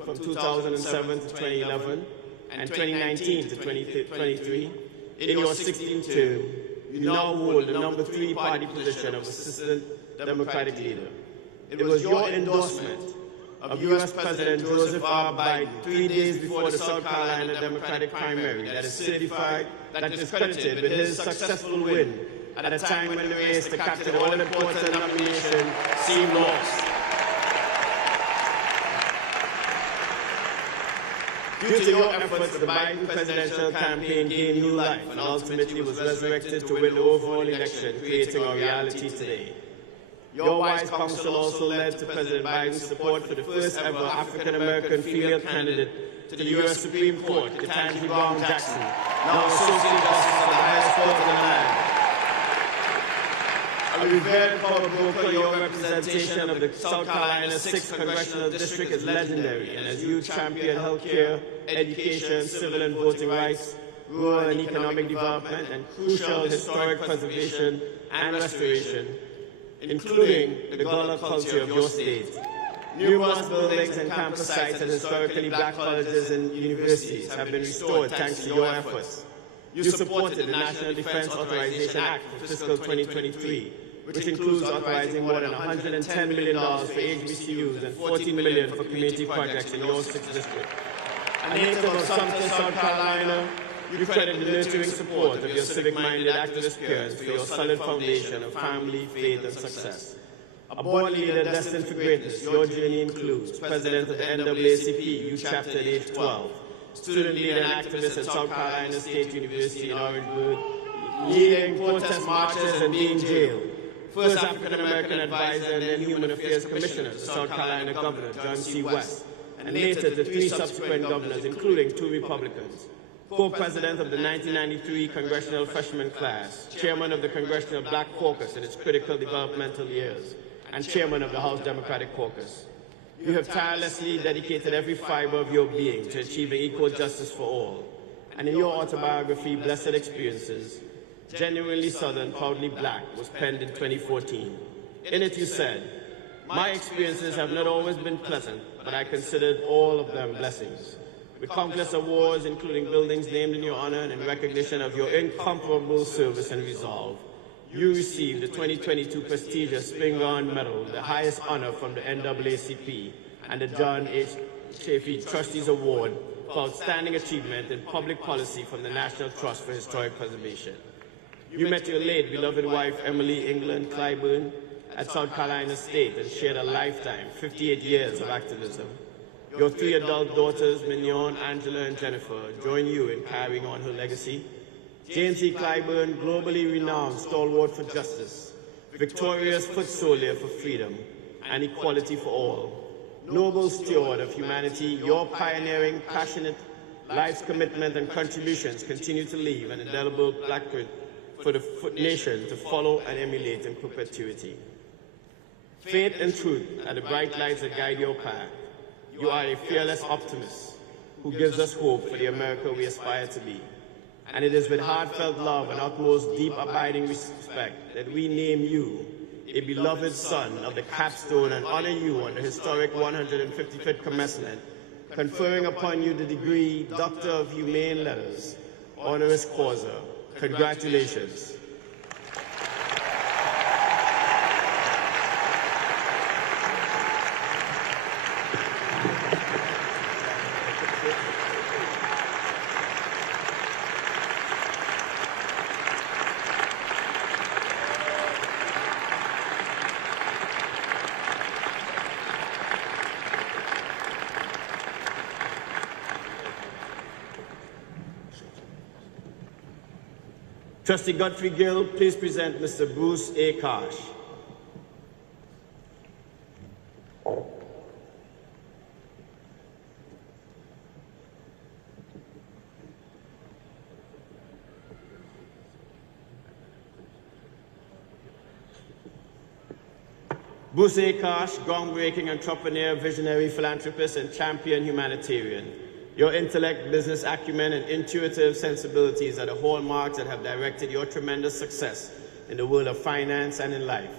from 2007 to 2011 and 2019 to 2023, in your 16th term, you now hold the number 3 party position of Assistant Democratic Leader. It was your endorsement of U.S. President Joseph R. Biden 3 days before the South Carolina Democratic primary that is certified, that is credited with his successful win at a time when the race to capture the all-important nomination seemed lost. Due to your efforts, the Biden presidential campaign gained new life and ultimately was resurrected to win the overall election, creating a reality today. Your wise counsel also led to President Biden's support for the first ever African-American female candidate to the U.S. Supreme Court, Ketanji Brown Jackson, now Associate Justice of the highest court in the land. A revered power broker, your representation of the South Carolina 6th Congressional District is legendary, and as you champion healthcare, education, civil and voting rights, rural and economic development, and crucial historic preservation and restoration, including the Gullah culture of your state. Numerous buildings and campus sites at historically black colleges and universities have been restored thanks to your efforts. You supported the National Defense Authorization Act for fiscal 2023, which includes authorizing more than $110 million for HBCUs and $14 million for community projects in your 6th district. A native of Sumter, South Carolina, you credit the nurturing support of your civic-minded activist peers for your solid foundation of family, faith, and success. A born leader destined for greatness, your journey includes President of the NAACP, you chapter at age 12, student leader and activist at South Carolina State University in Orangeburg, leading protest marches and being jailed, first African-American advisor and then Human Affairs Commissioner to South Carolina Governor John C. West, and later to 3 subsequent governors, including 2 Republicans, co-president of the 1993 Congressional Freshman Class, chairman of the Congressional Black Caucus in its critical developmental years, and chairman of the House Democratic Caucus. You have tirelessly dedicated every fiber of your being to achieving equal justice for all. And in your autobiography, Blessed Experiences, Genuinely Southern, Proudly Black, was penned in 2014. In it you said, "My experiences have not always been pleasant, but I considered all of them blessings. With countless awards, including buildings named in your honor and in recognition of your incomparable service and resolve, you received the 2022 prestigious Spingarn Medal, the highest honor from the NAACP, and the John H. Chafee Trustees Award for Outstanding Achievement in Public Policy from the National Trust for Historic Preservation. You met your late beloved wife, Emily England Clyburn, at South Carolina State and shared a lifetime, 58 years of activism. Your 3 adult daughters, Mignon, Angela, and Jennifer, join you in carrying on her legacy. James E. Clyburn, globally renowned stalwart for justice, victorious foot soldier for freedom, and equality for all. Noble steward of humanity, your pioneering, passionate life's commitment and contributions continue to leave an indelible blueprint for the nation to follow and emulate in perpetuity. Faith and truth are the bright lights that guide your path. You are a fearless optimist who gives us hope for the America we aspire to be. And it is with heartfelt love and utmost deep abiding respect that we name you a beloved son of the capstone and honor you on the historic 155th commencement, conferring upon you the degree Doctor of Humane Letters, honoris causa. Congratulations. Trustee Godfrey Gill, please present Mr. Bruce A. Karsh. Bruce A. Karsh, groundbreaking entrepreneur, visionary philanthropist, and champion humanitarian. Your intellect, business acumen, and intuitive sensibilities are the hallmarks that have directed your tremendous success in the world of finance and in life.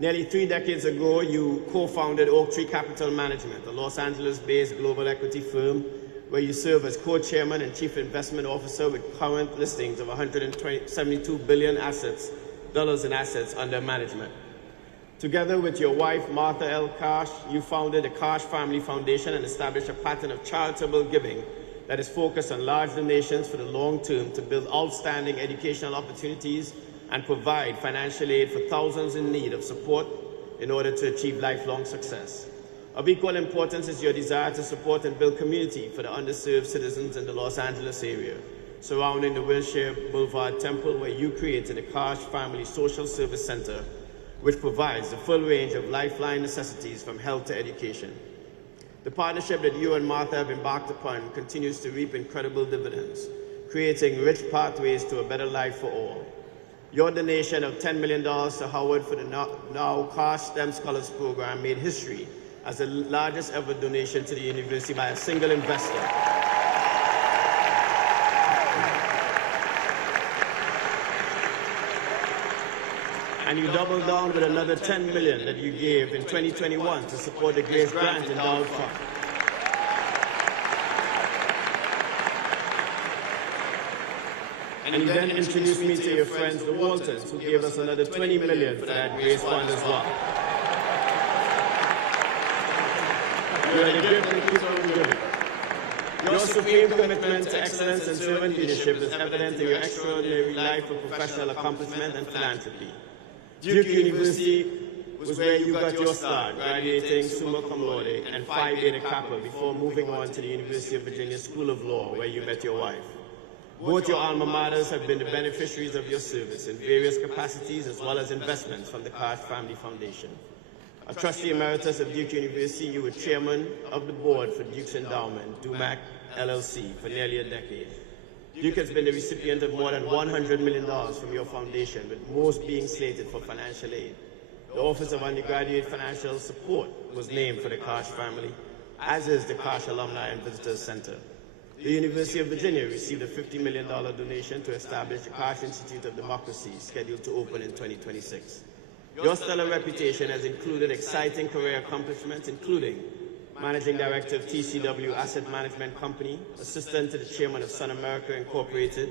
Nearly 3 decades ago, you co-founded Oak Tree Capital Management, a Los Angeles-based global equity firm where you serve as co-chairman and chief investment officer with current listings of $172 billion in assets under management. Together with your wife, Martha L. Karsh, you founded the Karsh Family Foundation and established a pattern of charitable giving that is focused on large donations for the long term to build outstanding educational opportunities and provide financial aid for thousands in need of support in order to achieve lifelong success. Of equal importance is your desire to support and build community for the underserved citizens in the Los Angeles area, surrounding the Wilshire Boulevard Temple, where you created the Karsh Family Social Service Center, which provides the full range of lifeline necessities from health to education. The partnership that you and Martha have embarked upon continues to reap incredible dividends, creating rich pathways to a better life for all. Your donation of $10 million to Howard for the now Karsh STEM Scholars Program made history as the largest ever donation to the university by a single investor. And you doubled down with another $10 million that you gave in 2021 to support the Grace Grant Endowed Fund. And you then introduced me to your friends, the Waltons, who gave us another $20 million for that Grace Fund as well. You are the gift and keep on giving. Your supreme commitment to excellence and servant leadership is evident in your extraordinary life of professional accomplishment and philanthropy. Duke University was where you got your start, graduating summa cum laude and Phi Beta Kappa before moving on to the University of Virginia School of Law, where you met your wife. Both your alma maters have been the beneficiaries of your service in various capacities as well as investments from the Karsh Family Foundation. A trustee emeritus of Duke University, you were chairman of the board for Duke's Endowment, DUMAC LLC, for nearly a decade. Duke has been the recipient of more than $100 million from your foundation, with most being slated for financial aid. The Office of Undergraduate Financial Support was named for the Karsh family, as is the Karsh Alumni and Visitors Center. The University of Virginia received a $50 million donation to establish the Karsh Institute of Democracy, scheduled to open in 2026. Your stellar reputation has included exciting career accomplishments, including Managing Director of TCW Asset Management Company, Assistant to the Chairman of Sun America Incorporated,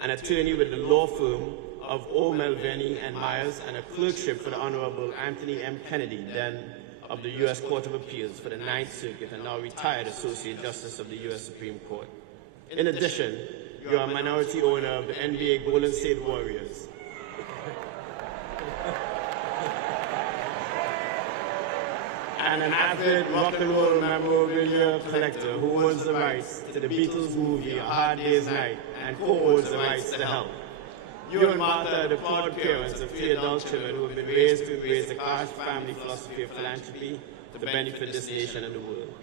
an attorney with the law firm of O. Melveni and Myers, and a clerkship for the Honorable Anthony M. Kennedy, then of the U.S. Court of Appeals for the Ninth Circuit and now retired Associate Justice of the U.S. Supreme Court. In addition, you are a minority owner of the NBA Golden State Warriors. And an avid rock and roll memorabilia collector who owns the rights to the Beatles movie A Hard Day's Night and co-owns the rights to Help. You and Martha are the proud parents of 3 adult children who have been raised to embrace the Koch family philosophy of philanthropy to benefit this nation and the world.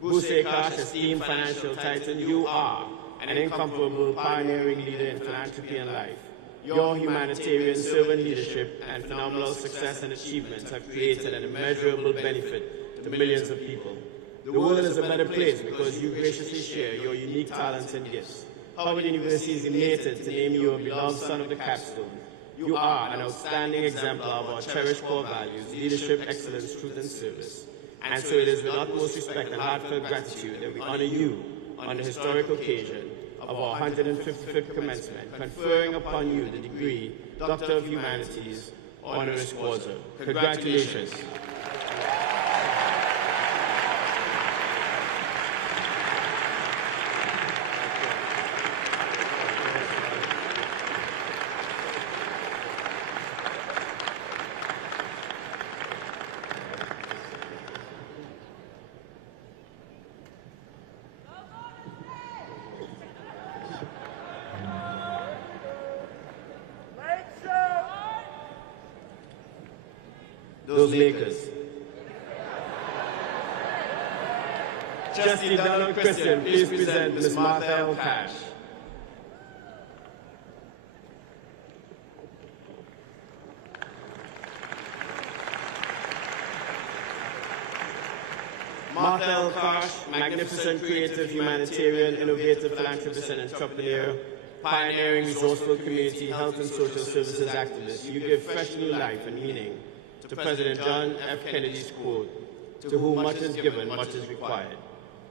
Buse Koch, esteemed financial titan, you are an incomparable pioneering leader in philanthropy and life. Your humanitarian servant leadership and phenomenal success and achievements have created an immeasurable benefit to millions of people. The world is a better place because you graciously share your unique talents and gifts. Howard University is elated to name you a beloved son of the capstone. You are an outstanding exemplar of our cherished core values, leadership, excellence, truth, and service. And so it is with utmost respect and heartfelt gratitude that we honor you on the historic occasion of our 155th commencement, conferring upon you the degree Doctor of Humanities, honoris causa. Congratulations. Those Lakers. Trustee Donald Christian, please present Ms. Martha L. Cash. Martha L. Cash, magnificent, creative, humanitarian, innovative philanthropist and entrepreneur, pioneering, resourceful community, health and social services activist, you give fresh new life and meaning to President John F. Kennedy's quote, "To whom much is given, much is required."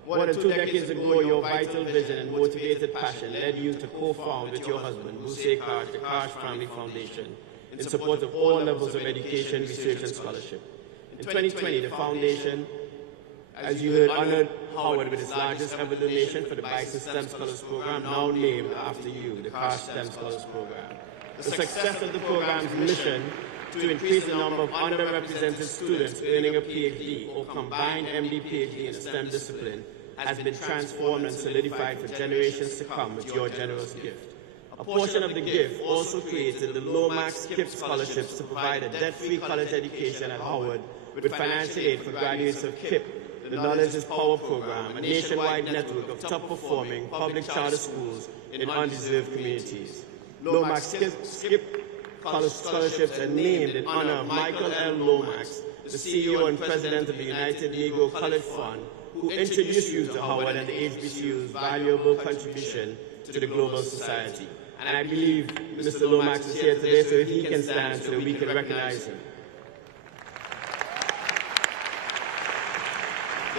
More than 2 decades ago, your vital vision and motivated passion led you to co-found with your husband, Buse Koch, the Koch Family Foundation, in support of all levels of education, research, and scholarship. In 2020, the foundation, as you heard, honored Howard with its largest ever donation for the Bison STEM Scholars Program, now named after you, the Koch STEM Scholars Program. The success of the program's mission to increase the number of underrepresented students earning a PhD or combined MD-PhD in a STEM discipline has been transformed and solidified for generations to come with your generous gift. A portion of the gift also created the Lomax KIPP scholarships to provide a debt-free college education at Howard with financial aid for graduates of KIPP, the Knowledge is Power program, a nationwide network of top-performing public charter schools in undeserved communities. Lomax KIPP scholarships are named in honor of Michael L. Lomax, the CEO and president of the United Negro College Fund, who introduced you to Howard and the HBCU's valuable contribution to the global society. And I believe Mr. Lomax is here today, so if he can stand so that we can recognize him.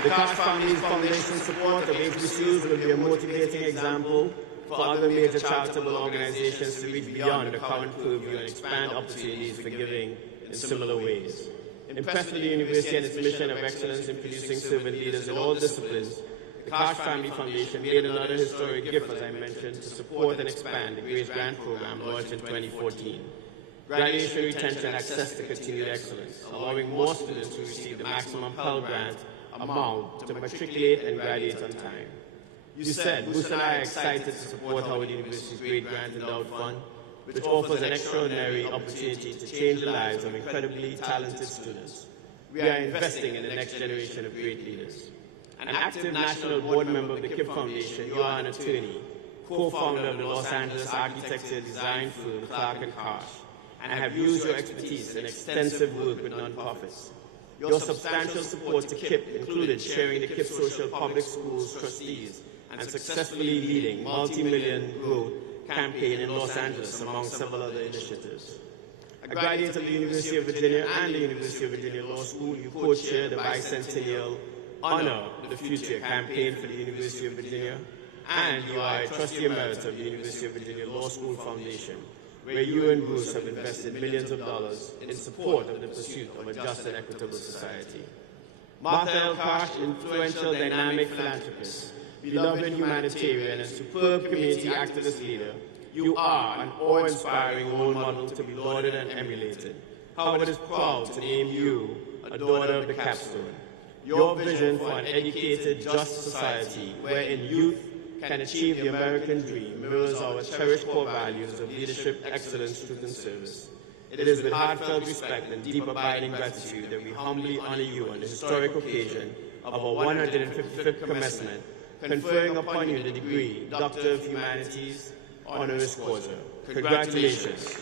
The Koch Family Foundation's support of HBCUs will be a motivating example for other major charitable organizations to reach beyond the current purview and expand opportunities for giving in similar ways. Impressed with the university and its mission of excellence in producing servant leaders in all disciplines, the Koch Family Foundation made another historic gift, as I mentioned, to support and expand the Grace Grant Program launched in 2014. Graduation, retention, and access to continued excellence, allowing more students to receive the maximum Pell Grant amount to matriculate and graduate on time. You said, Bruce and I are excited to support Howard University's Great Grant Endowed Fund, which offers an extraordinary opportunity to change the lives of incredibly talented students. We are investing in the next generation of great leaders. An active national board member of the KIPP Foundation, you are an attorney, co-founder of the Los Angeles architecture design firm Clark & Koch, and have used your expertise in extensive work with nonprofits. Your substantial support to KIPP included chairing the KIPP Social Public Schools trustees and successfully leading multi-million growth campaign in Los Angeles, among several other initiatives. A graduate of the University of Virginia and the University of Virginia Law School, you co-chair the bicentennial Honor the Future campaign for the University of Virginia, and you are a trustee emeritus of the University of Virginia Law School Foundation, where you and Bruce have invested millions of dollars in support of the pursuit of a just and equitable society. Martha L. Koch, influential, dynamic philanthropist, beloved humanitarian, and superb community activist leader, you are an awe-inspiring role model to be lauded and emulated. Howard is proud to name you a daughter of the capstone. Your vision for an educated, just society, wherein youth, can achieve the American dream mirrors our cherished core values of leadership, excellence, truth, and service. It is with heartfelt respect and deep abiding gratitude that we humbly honor you on the historic occasion of our 155th commencement, conferring upon you the degree Doctor of Humanities, honoris causa. Congratulations.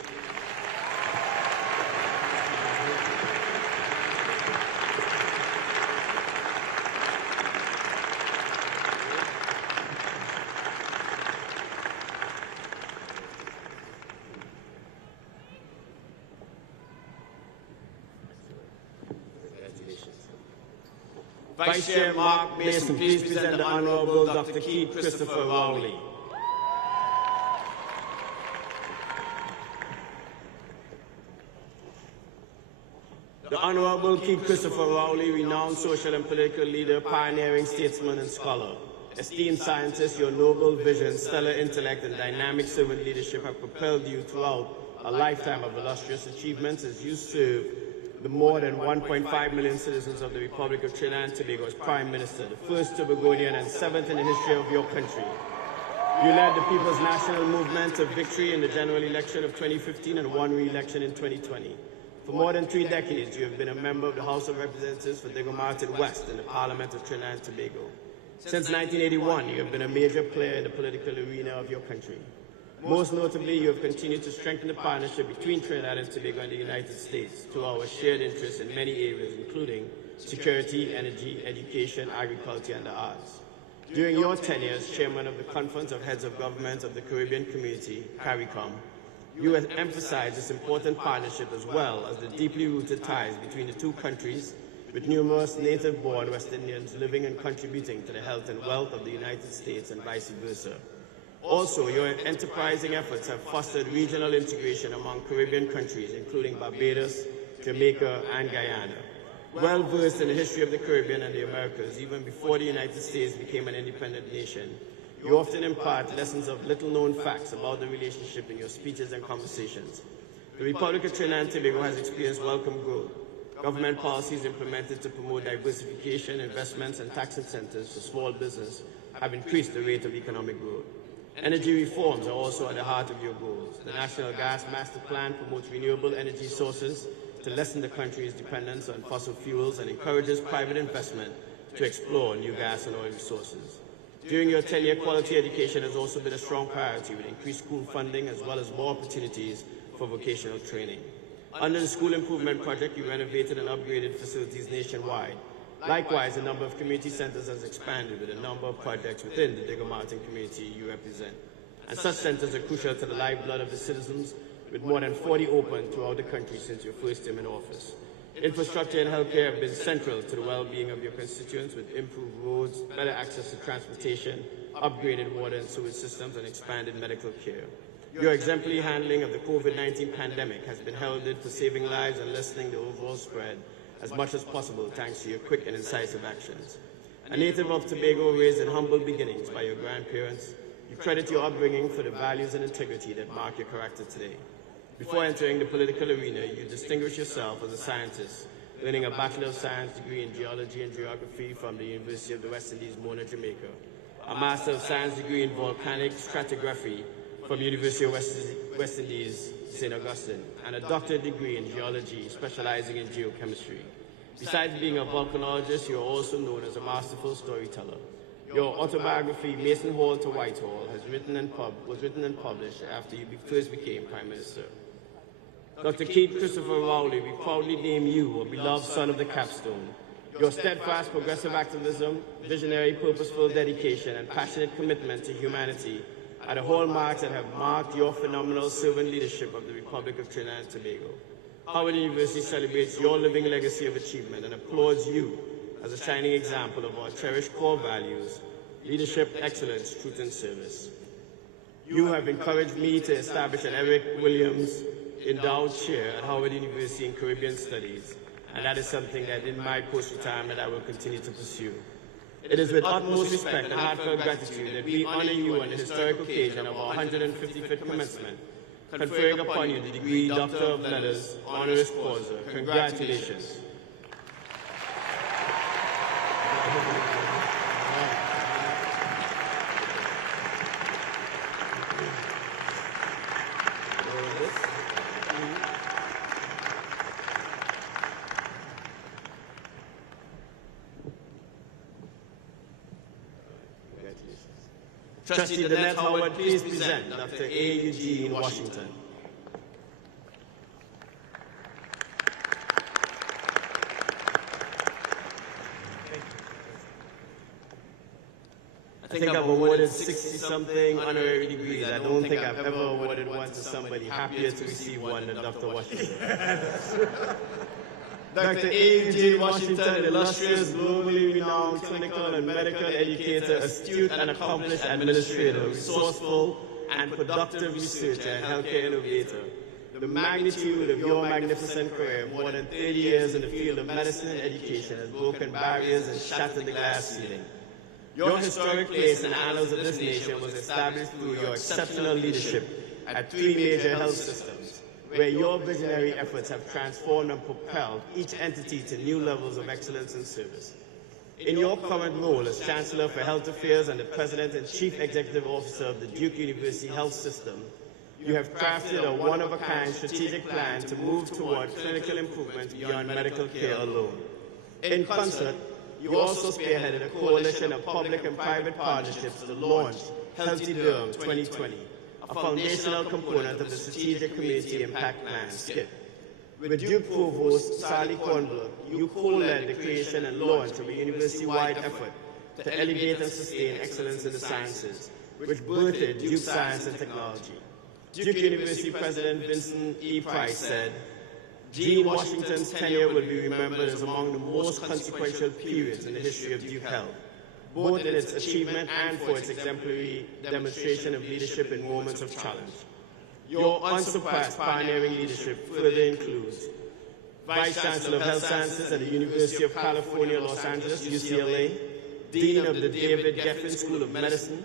Vice Chair Mark Mason, please present the Honorable Dr. Keith Christopher Rowley. The Honorable Keith Christopher Rowley, renowned social and political leader, pioneering statesman and scholar. Esteemed scientist, your noble vision, stellar intellect, and dynamic servant leadership have propelled you throughout a lifetime of illustrious achievements as you serve the more than 1.5 million citizens of the Republic of Trinidad and Tobago as Prime Minister, the first Tobagonian and seventh in the history of your country. You led the People's National Movement to victory in the general election of 2015 and won re-election in 2020. For more than 3 decades, you have been a member of the House of Representatives for Diego Martin West in the Parliament of Trinidad and Tobago. Since 1981, you have been a major player in the political arena of your country. Most notably, you have continued to strengthen the partnership between Trinidad and Tobago and the United States to our shared interests in many areas, including security, energy, education, agriculture, and the arts. During your tenure as chairman of the Conference of Heads of Governments of the Caribbean Community, CARICOM, you have emphasized this important partnership as well as the deeply rooted ties between the two countries, with numerous native-born West Indians living and contributing to the health and wealth of the United States and vice versa. Also, your enterprising efforts have fostered regional integration among Caribbean countries, including Barbados, Jamaica, and Guyana. Well versed in the history of the Caribbean and the Americas, even before the United States became an independent nation, you often impart lessons of little-known facts about the relationship in your speeches and conversations. The Republic of Trinidad and Tobago has experienced welcome growth. Government policies implemented to promote diversification, investments, and tax incentives for small business have increased the rate of economic growth. Energy reforms are also at the heart of your goals. The National Gas Master Plan promotes renewable energy sources to lessen the country's dependence on fossil fuels and encourages private investment to explore new gas and oil resources. During your tenure, quality education has also been a strong priority with increased school funding as well as more opportunities for vocational training. Under the School Improvement Project, you renovated and upgraded facilities nationwide. Likewise, the number of community centers has expanded with a number of projects within the Diego Martin community you represent. And such centers are crucial to the lifeblood of the citizens, with more than 40 open throughout the country since your first term in office. Infrastructure and healthcare have been central to the well-being of your constituents with improved roads, better access to transportation, upgraded water and sewage systems, and expanded medical care. Your exemplary handling of the COVID-19 pandemic has been heralded for saving lives and lessening the overall spread as much as possible thanks to your quick and incisive actions. A native of Tobago raised in humble beginnings by your grandparents, you credit your upbringing for the values and integrity that mark your character today. Before entering the political arena, you distinguished yourself as a scientist, earning a Bachelor of Science degree in Geology and Geography from the University of the West Indies, Mona, Jamaica, a Master of Science degree in Volcanic Stratigraphy from University of West Indies, St. Augustine, and a doctorate degree in geology, specializing in geochemistry. Besides being a volcanologist, you are also known as a masterful storyteller. Your autobiography, Mason Hall to Whitehall, was written and published after you first became Prime Minister. Dr. Keith Christopher Rowley, we proudly name you a beloved son of the capstone. Your steadfast progressive activism, visionary, purposeful dedication, and passionate commitment to humanity are the hallmarks that have marked your phenomenal servant leadership of the Republic of Trinidad and Tobago. Howard University celebrates your living legacy of achievement and applauds you as a shining example of our cherished core values: leadership, excellence, truth, and service. You have encouraged me to establish an Eric Williams Endowed Chair at Howard University in Caribbean Studies, and that is something that in my post-retirement I will continue to pursue. It is with utmost respect and heartfelt gratitude that we honor you on the historic occasion of our 155th commencement, conferring upon you the degree Doctor of Letters, honoris causa. Congratulations. Trustee Danette Howard, please present Dr. A. Eugene Washington. I think I've awarded 60-something honorary degrees. I don't think I've ever awarded one to somebody happier to receive one than Dr. Washington. Dr. A. Eugene Washington, an illustrious, globally renowned clinical and medical educator, astute and accomplished administrator, resourceful and productive researcher and healthcare innovator. The magnitude of your magnificent career, more than 30 years in the field of medicine and education, has broken barriers and shattered the glass ceiling. Your historic place in the annals of this nation was established through your exceptional leadership at 3 major health systems, where your visionary efforts have transformed and propelled each entity to new levels of excellence and service. In your current role as Chancellor for Health Affairs and the President and Chief Executive Officer of the Duke University Health System, you have crafted a one-of-a-kind strategic plan to move toward clinical improvement beyond medical care alone. In concert, you also spearheaded a coalition of public and private partnerships to launch Healthy Durham 2020, a foundational component of the Strategic Community Impact Plan, SCIP. With Duke Provost Sally Kornberg, you co-led the creation and launch of a university-wide effort to elevate and sustain excellence in the sciences, which birthed Duke Science and Technology. Duke University President Vincent E. Price said, Gene Washington's tenure will be remembered as among the most consequential periods in the history of Duke Health, both in its achievement and for its exemplary demonstration of leadership in moments of challenge. Your unsurpassed pioneering leadership further includes Vice Chancellor of Health Sciences at the University of California, Los Angeles, UCLA, Dean of the David Geffen School of Medicine,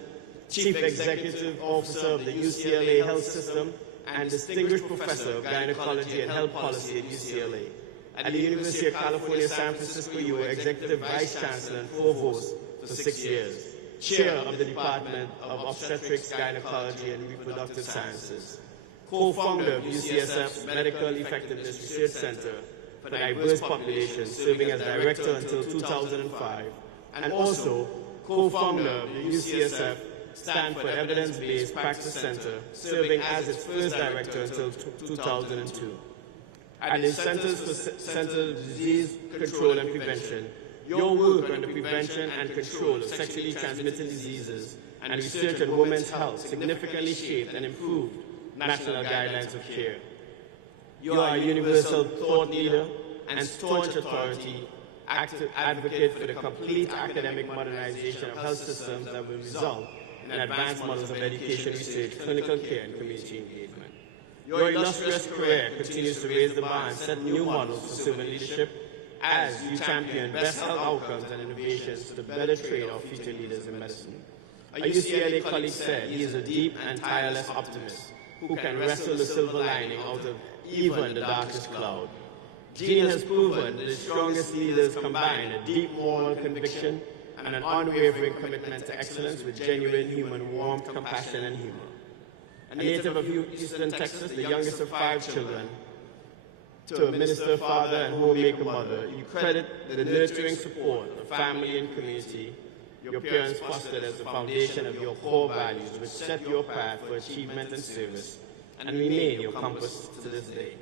Chief Executive Officer of the UCLA Health System, and Distinguished Professor of Gynecology and Health Policy at UCLA. At the University of California, San Francisco, you were Executive Vice Chancellor and Provost for 6 years, Chair of the Department of Obstetrics, Gynecology, and Reproductive Sciences, co-founder of UCSF's Medical Effectiveness Research Center for Diverse Populations, serving as Director until 2005, and also co-founder of the UCSF Stanford Evidence-Based Practice Center, serving as its first director until 2002. At the Centers for Disease Control and Prevention, your work on the prevention and control of sexually transmitted diseases and research on women's health significantly shaped and improved national guidelines of care. You are a universal thought leader and staunch authority, advocate for the complete academic modernization of health systems that will result in advanced models of education, research, clinical care, and community engagement. Your illustrious career continues to raise the bar and set new models for servant leadership as you champion best health outcomes and innovations to better train our future leaders in medicine. A UCLA colleague said he is a deep and tireless optimist who can wrestle the silver lining out of even the darkest cloud. Gene has proven that the strongest leaders combine a deep moral conviction and an unwavering commitment to excellence with genuine human warmth, compassion, and humor. A native of Houston, Texas, the youngest of 5 children, to a minister father and homemaker mother, you credit the nurturing support of family and community your parents fostered as the foundation of your core values, which set your path for achievement and service, and remain your compass to this day.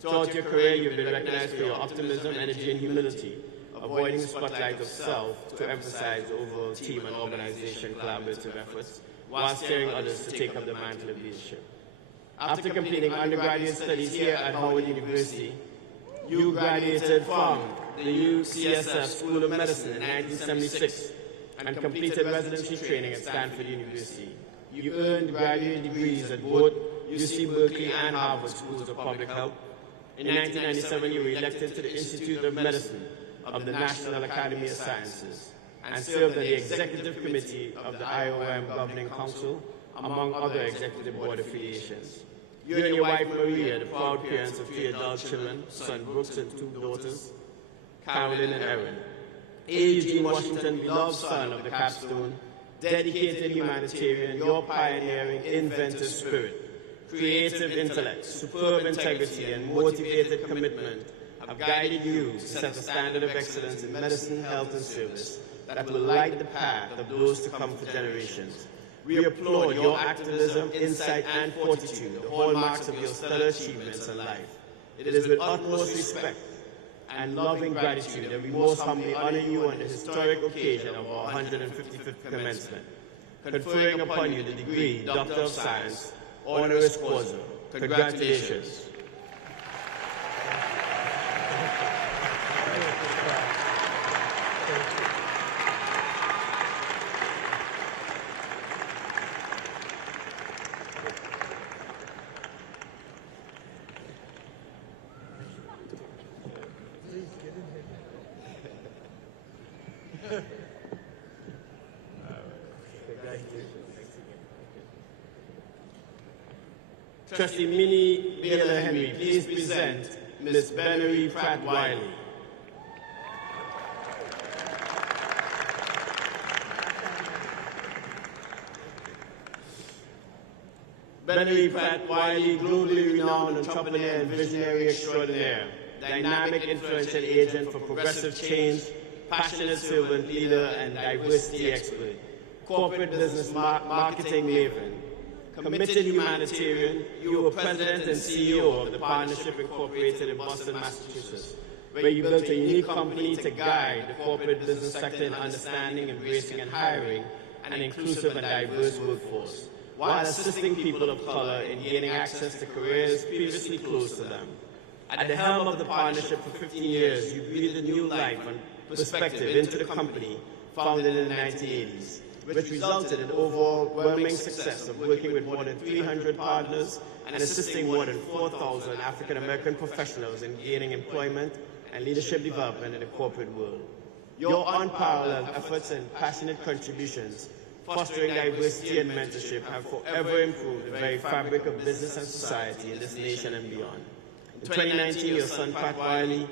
Throughout your career, you've been recognized for your optimism, energy, and humility, avoiding the spotlight of self to emphasize the overall team and organization collaborative efforts, while steering others to take up the mantle of leadership. After completing undergraduate studies here at Howard University, you graduated from the UCSF School of Medicine in 1976 and completed residency training at Stanford University. You earned graduate degrees at both UC Berkeley and Harvard Schools of Public Health. In 1997, you were elected to the Institute of Medicine of the National Academy of Sciences and served on the Executive Committee of the IOM Governing Council, among other executive board affiliations. You and your wife, Maria, the proud parents of 3 adult children, son Brooks and 2 daughters, Carolyn and Erin. A. Eugene Washington, beloved son of the capstone, dedicated humanitarian, your pioneering, inventive spirit, creative intellect, superb integrity, and motivated commitment have guided you to set a standard of excellence in medicine, health, and service that will light the path of those to come for generations. We applaud your activism, insight, and fortitude, the hallmarks of your stellar achievements in life. It is with utmost respect and loving gratitude that we most humbly honor you on the historic occasion of our 155th commencement, conferring upon you the degree Doctor of Science, honoris causa. Congratulations. Trustee Minnie Baylor Henry, please present Ms. Bennery Pratt-Wiley. Bennery Pratt-Wiley, globally renowned entrepreneur and visionary extraordinaire, dynamic influential agent for progressive change, passionate servant leader, and diversity expert, corporate business marketing maven, committed humanitarian. You were president and CEO of the Partnership Incorporated in Boston, Massachusetts, where you built a unique company to guide the corporate business sector in understanding, embracing, and hiring an inclusive and diverse workforce, while assisting people of color in gaining access to careers previously closed to them. At the helm of the partnership for 15 years, you breathed a new life and perspective into the company founded in the 1980s, which resulted in the overwhelming success of working with more than 300 partners and assisting more than 4,000 African American professionals in gaining employment and leadership development in the corporate world. Your unparalleled efforts and passionate contributions fostering diversity and mentorship have forever improved the very fabric of business and society in this nation and beyond. In 2019, your son, Pat Wiley,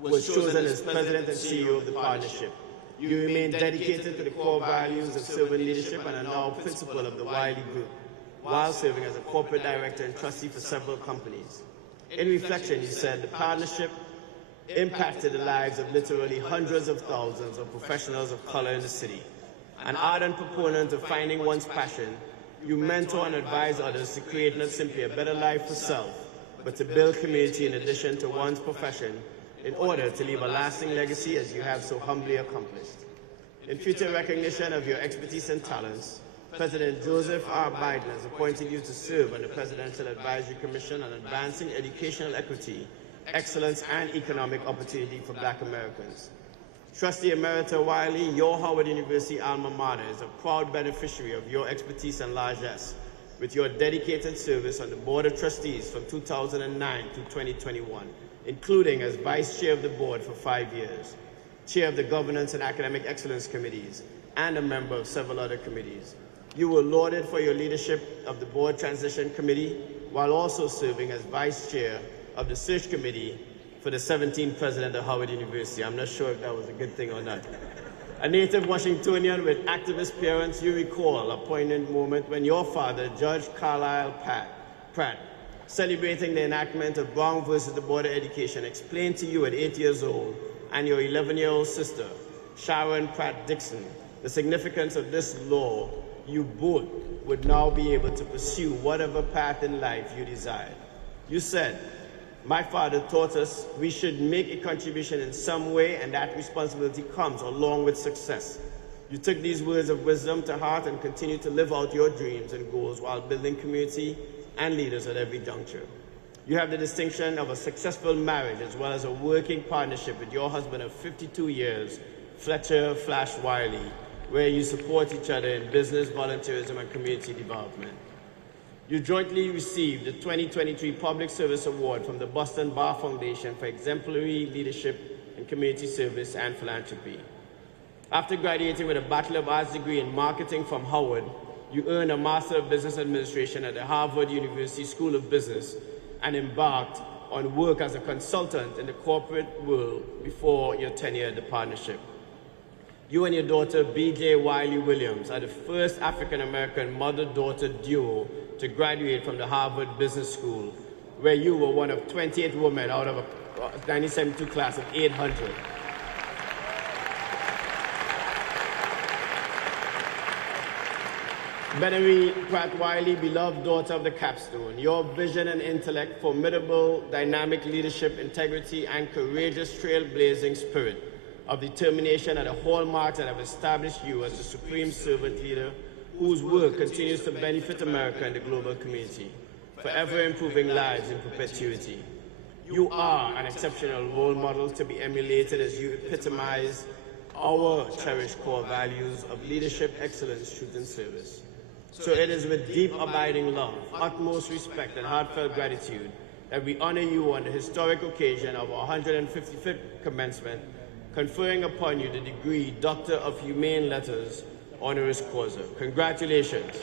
was chosen as president and CEO of the partnership. You remain dedicated to the core values of servant leadership and are now principal of the Wiley Group, while serving as a corporate director and trustee for several companies. In reflection, you said the partnership impacted the lives of literally hundreds of thousands of professionals of color in the city. An ardent proponent of finding one's passion, you mentor and advise others to create not simply a better life for self, but to build community in addition to one's profession in order to leave a lasting legacy as you have so humbly accomplished. In future recognition of your expertise and talents, President Joseph R. Biden has appointed you to serve on the Presidential Advisory Commission on Advancing Educational Equity, Excellence, and Economic Opportunity for Black Americans. Trustee Emerita Wiley, your Howard University alma mater, is a proud beneficiary of your expertise and largesse, with your dedicated service on the Board of Trustees from 2009 to 2021, including as Vice Chair of the Board for 5 years, Chair of the Governance and Academic Excellence Committees, and a member of several other committees. You were lauded for your leadership of the Board Transition Committee, while also serving as Vice Chair of the Search Committee for the 17th President of Howard University. I'm not sure if that was a good thing or not. A native Washingtonian with activist parents, you recall a poignant moment when your father, Judge Carlisle Pratt, celebrating the enactment of Brown versus the Board of Education, explained to you at 8 years old and your 11-year-old sister, Sharon Pratt Dixon, the significance of this law. You both would now be able to pursue whatever path in life you desired. You said, "My father taught us we should make a contribution in some way, and that responsibility comes along with success." You took these words of wisdom to heart and continue to live out your dreams and goals while building community and leaders at every juncture. You have the distinction of a successful marriage as well as a working partnership with your husband of 52 years, Fletcher Flash Wiley, where you support each other in business, volunteerism, and community development. You jointly received the 2023 Public Service Award from the Boston Bar Foundation for exemplary leadership in community service and philanthropy. After graduating with a Bachelor of Arts degree in marketing from Howard, you earned a Master of Business Administration at the Harvard University School of Business and embarked on work as a consultant in the corporate world before your tenure at the partnership. You and your daughter, B.J. Wiley Williams, are the first African-American mother-daughter duo to graduate from the Harvard Business School, where you were one of 28 women out of a 1972 class of 800. Benary Pratt Wiley, beloved daughter of the capstone, your vision and intellect, formidable, dynamic leadership, integrity, and courageous trailblazing spirit of determination are the hallmarks that have established you as the supreme servant leader whose work continues to benefit America and the global community, forever improving lives in perpetuity. You are an exceptional role model to be emulated as you epitomize our cherished core values of leadership, excellence, truth, and service. So it is with deep abiding love, utmost respect, and heartfelt gratitude that we honor you on the historic occasion of our 155th commencement, conferring upon you the degree Doctor of Humane Letters, honoris causa. Congratulations.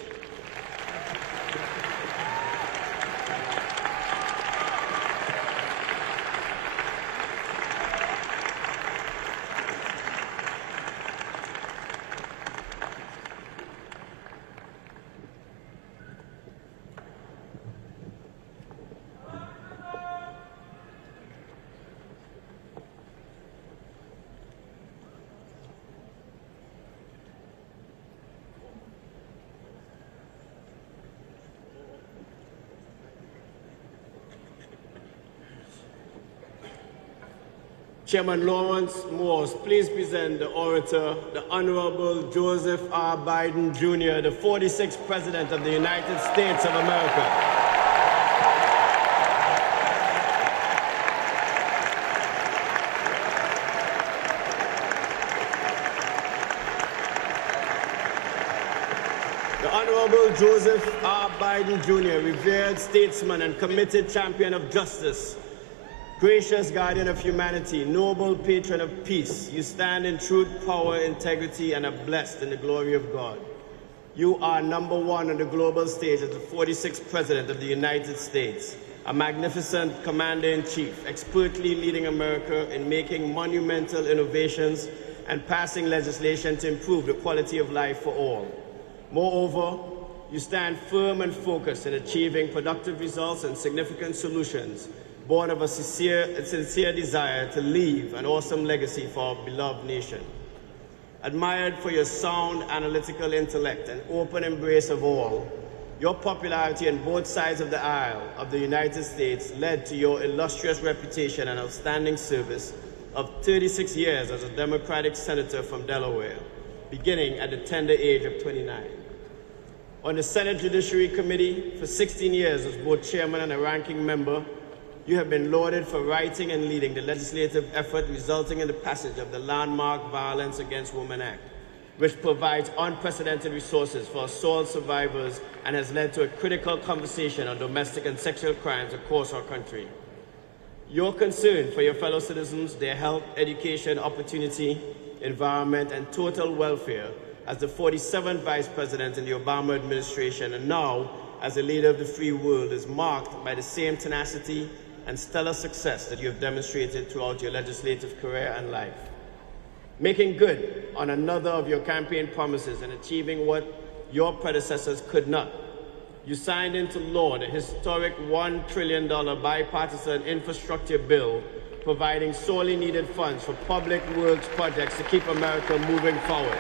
Chairman Lawrence Morse, please present the orator, the Honorable Joseph R. Biden, Jr., the 46th President of the United States of America. The Honorable Joseph R. Biden, Jr., revered statesman and committed champion of justice, gracious guardian of humanity, noble patron of peace, you stand in truth, power, integrity, and are blessed in the glory of God. You are number one on the global stage as the 46th President of the United States, a magnificent commander-in-chief, expertly leading America in making monumental innovations and passing legislation to improve the quality of life for all. Moreover, you stand firm and focused in achieving productive results and significant solutions born of a sincere desire to leave an awesome legacy for our beloved nation. Admired for your sound analytical intellect and open embrace of all, your popularity on both sides of the aisle of the United States led to your illustrious reputation and outstanding service of 36 years as a Democratic senator from Delaware, beginning at the tender age of 29. On the Senate Judiciary Committee for 16 years as both chairman and a ranking member, you have been lauded for writing and leading the legislative effort resulting in the passage of the landmark Violence Against Women Act, which provides unprecedented resources for assault survivors and has led to a critical conversation on domestic and sexual crimes across our country. Your concern for your fellow citizens, their health, education, opportunity, environment, and total welfare as the 47th Vice President in the Obama administration and now as a leader of the free world is marked by the same tenacity and stellar success that you have demonstrated throughout your legislative career and life. Making good on another of your campaign promises and achieving what your predecessors could not, you signed into law the historic $1 trillion bipartisan infrastructure bill, providing sorely needed funds for public works projects to keep America moving forward.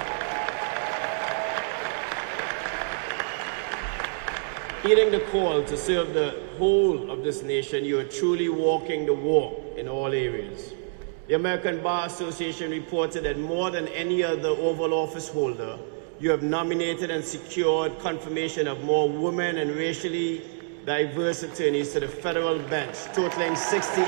Heeding the call to serve the whole of this nation, you are truly walking the walk in all areas. The American Bar Association reported that more than any other Oval Office holder, you have nominated and secured confirmation of more women and racially diverse attorneys to the federal bench, totaling 68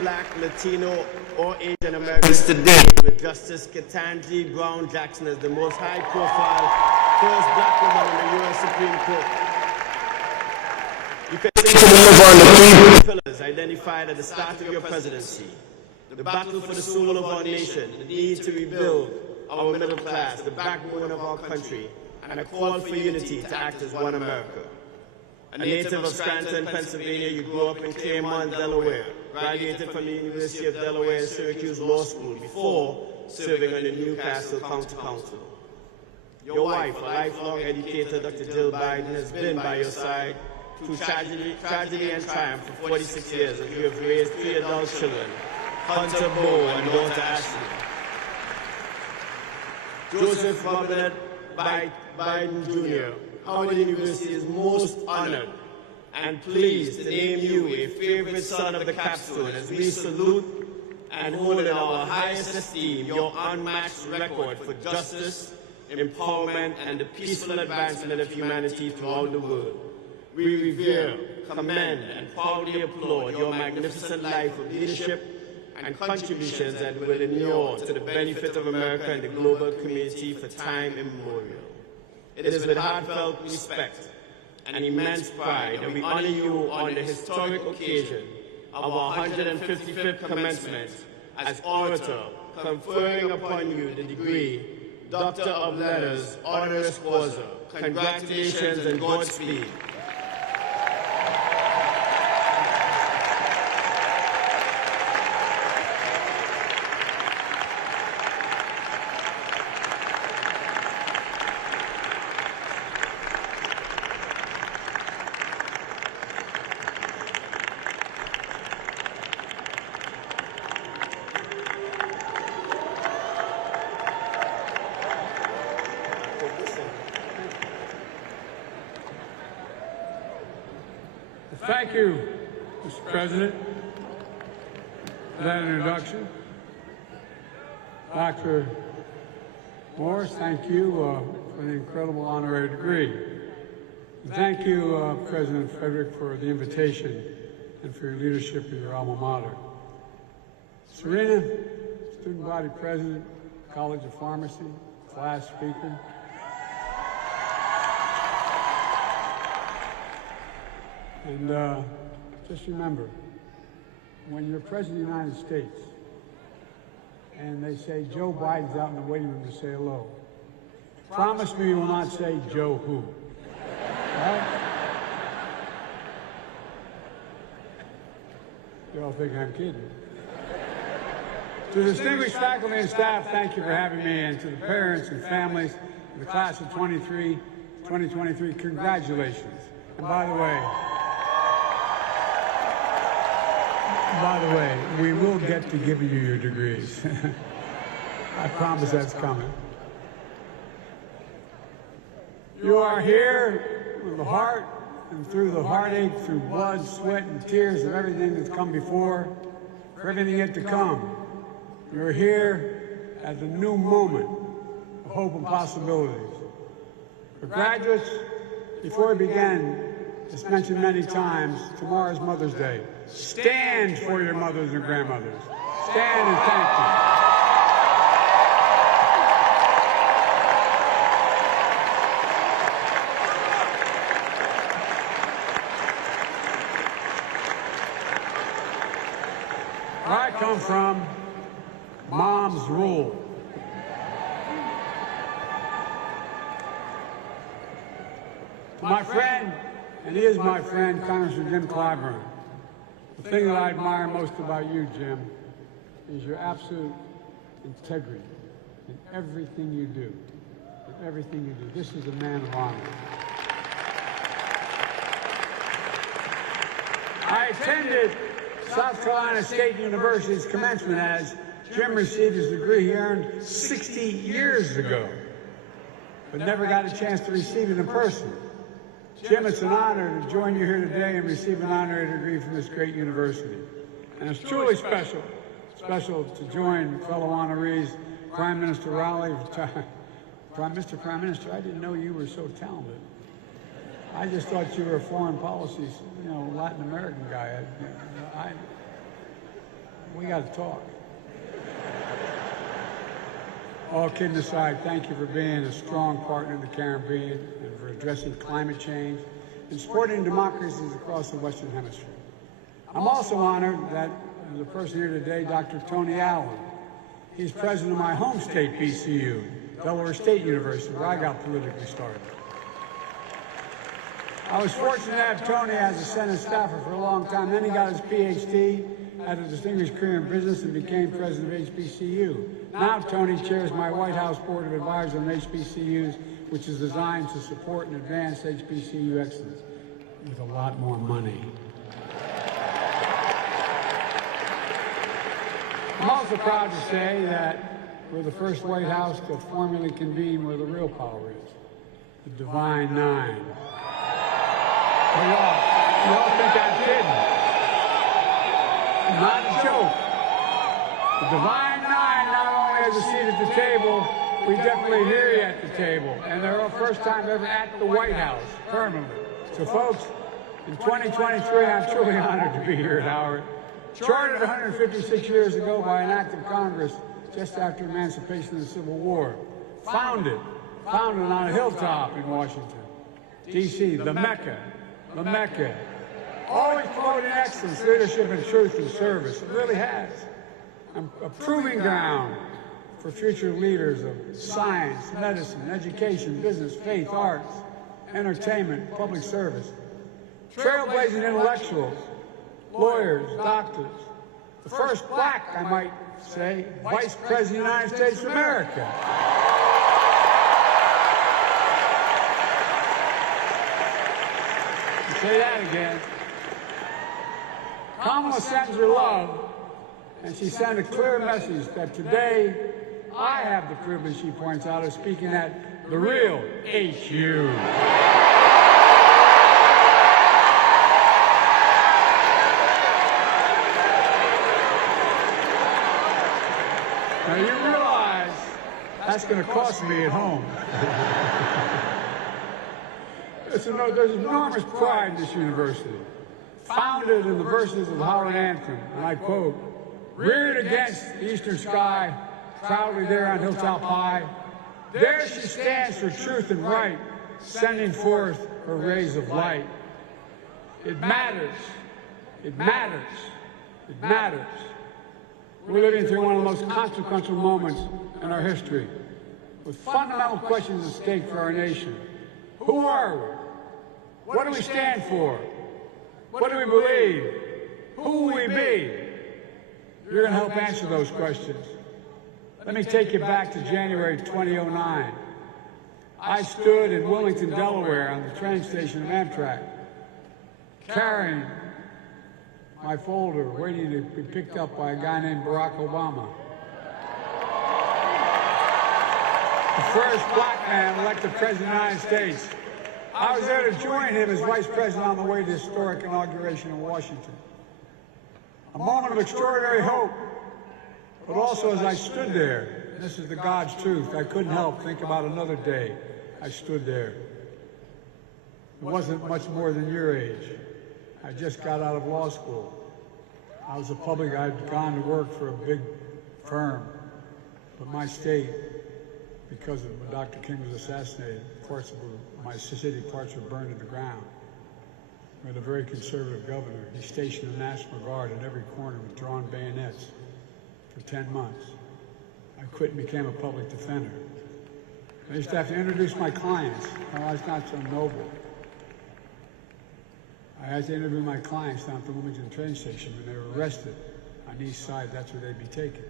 black, Latino, or Asian Americans today, with Justice Ketanji Brown Jackson as the most high-profile first black woman in the U.S. Supreme Court. You continue to move on the 3 pillars identified at the start of your presidency: the battle for the soul of our nation, the need to rebuild our middle class, the backbone of our country, and a call for unity to act as one America. A native of Scranton, Pennsylvania, you grew up in Claremont, Delaware, graduated from the University of Delaware and Syracuse Law School before serving on the Newcastle County Council. Your wife, a lifelong educator, Dr. Jill Biden, has been by your side through tragedy and triumph for 46 years as you have raised 3 adult children, Hunter, Bo, and daughter Ashley. Joseph Robert Biden Jr., Howard University is most honored and pleased to name you a favorite son of the capstone as we salute and hold in our highest esteem your unmatched record for justice, empowerment, and the peaceful advancement of humanity throughout the world. We revere, commend, and proudly applaud your magnificent life of leadership and contributions that will inure to the benefit of America and the global community for time immemorial. It is with heartfelt respect and immense pride that we honor you on the historic occasion of our 155th commencement as orator, conferring upon you the degree Doctor of Letters, honoris causa. Congratulations and Godspeed. Thank you, Mr. President, for that introduction. Dr. Morris, thank you for the incredible honorary degree. And thank you, President Frederick, for the invitation and for your leadership in your alma mater. Serena, student body president, College of Pharmacy, class speaker. And just remember, when you're President of the United States and they say Joe Biden's out in the waiting room to say hello, promise me you will not say Joe who. Right? You all think I'm kidding. To the distinguished faculty and staff, thank you for having me, and to the parents and families of the class of 2023, congratulations. And by the way, we will get to giving you your degrees. I promise that's coming. You are here with the heart and through the heartache, through blood, sweat, and tears of everything that's come before, for everything yet to come. You're here at the new moment of hope and possibilities. For graduates, before we begin, as mentioned many times, tomorrow's Mother's Day. Stand for your mothers and grandmothers. Stand and thank you. Where I come from, moms rule. To my friend, and he is my friend, Congressman Jim Clyburn. The thing that I admire most about you, Jim, is your absolute integrity in everything you do. In everything you do. This is a man of honor. I attended South Carolina State University's commencement as Jim received his degree he earned 60 years ago, but never got a chance to receive it in person. Jim, it's an honor to join you here today and receive an honorary degree from this great university. And it's truly special to join fellow honorees, Prime Minister Rowley. Mr. Prime Minister, I didn't know you were so talented. I just thought you were a foreign policy, Latin American guy. We got to talk. All kidding aside, thank you for being a strong partner in the Caribbean and for addressing climate change and supporting democracies across the Western Hemisphere. I'm also honored that the person here today, Dr. Tony Allen. He's president of my home state, BCU, Delaware State University, where I got politically started. I was fortunate to have Tony as a Senate staffer for a long time. Then he got his PhD, had a distinguished career in business, and became president of HBCU. Now Tony chairs my White House Board of Advisors on HBCUs, which is designed to support and advance HBCU excellence with a lot more money. I'm also proud to say that we're the first White House to formally convene where the real power is, the Divine Nine. Y'all think I'm kidding? Not a joke. The Divine Nine not only has a seat at the table, we definitely hear you at the table. And they're the first time ever at the White House, permanently. So folks, in 2023, I'm truly honored to be here at Howard. Chartered 156 years ago by an act of Congress just after emancipation of the Civil War. Founded on a hilltop in Washington, D.C., the Mecca. Always promoting excellence, leadership, and truth and service. It really has. A proving ground for future leaders of science, medicine, education, business, faith, arts, entertainment, public service. Trailblazing intellectuals, lawyers, doctors. The first black, I might say, Vice President of the United States of America. Say that again. Kamala sends her love, and she sent a clear message that today I have the privilege, she points out, of speaking at the real HU. Now you realize that's going to cost me at home. There's enormous pride in this university. Founded in the verses of the Howard Anthem, and I quote, "Reared against the eastern sky, proudly there on hilltop high, there she stands for truth and right, sending forth her rays of light." It matters. It matters. It matters. We're living through one of the most consequential moments in our history, with fundamental questions at stake for our nation. Who are we? What do we stand for? What do we believe? Who will we be? You're going to help answer those questions. Let me take you back to January 2009. I stood in Wilmington, Delaware on the train station of Amtrak, carrying my folder, waiting to be picked up by a guy named Barack Obama. The first black man elected president of the United States. I was there to join him as vice president on the way to the historic inauguration in Washington. A moment of extraordinary hope, but also as I stood there, and this is the God's truth, I couldn't help think about another day I stood there. It wasn't much more than your age. I just got out of law school. I was I'd gone to work for a big firm, but my state, because of when Dr. King was assassinated, my city parts were burned to the ground. We had a very conservative governor. He stationed the National Guard at every corner with drawn bayonets for 10 months. I quit and became a public defender. I used to have to introduce my clients. I was not so noble. I had to interview my clients down at the Wilmington train station when they were arrested on the east side. That's where they'd be taken.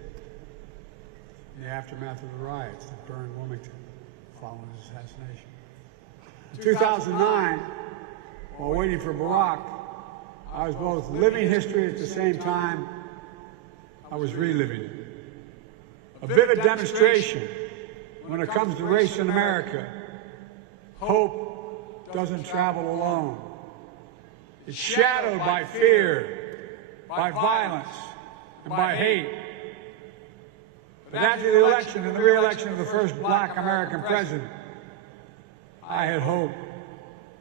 In the aftermath of the riots that burned Wilmington following his assassination. In 2009, while waiting for Barack, I was both living history at the same time I was reliving it. A vivid demonstration when it comes to race in America. Hope doesn't travel alone. It's shadowed by fear, by violence, and by hate. But after the election and the re-election of the first black American president, I had hope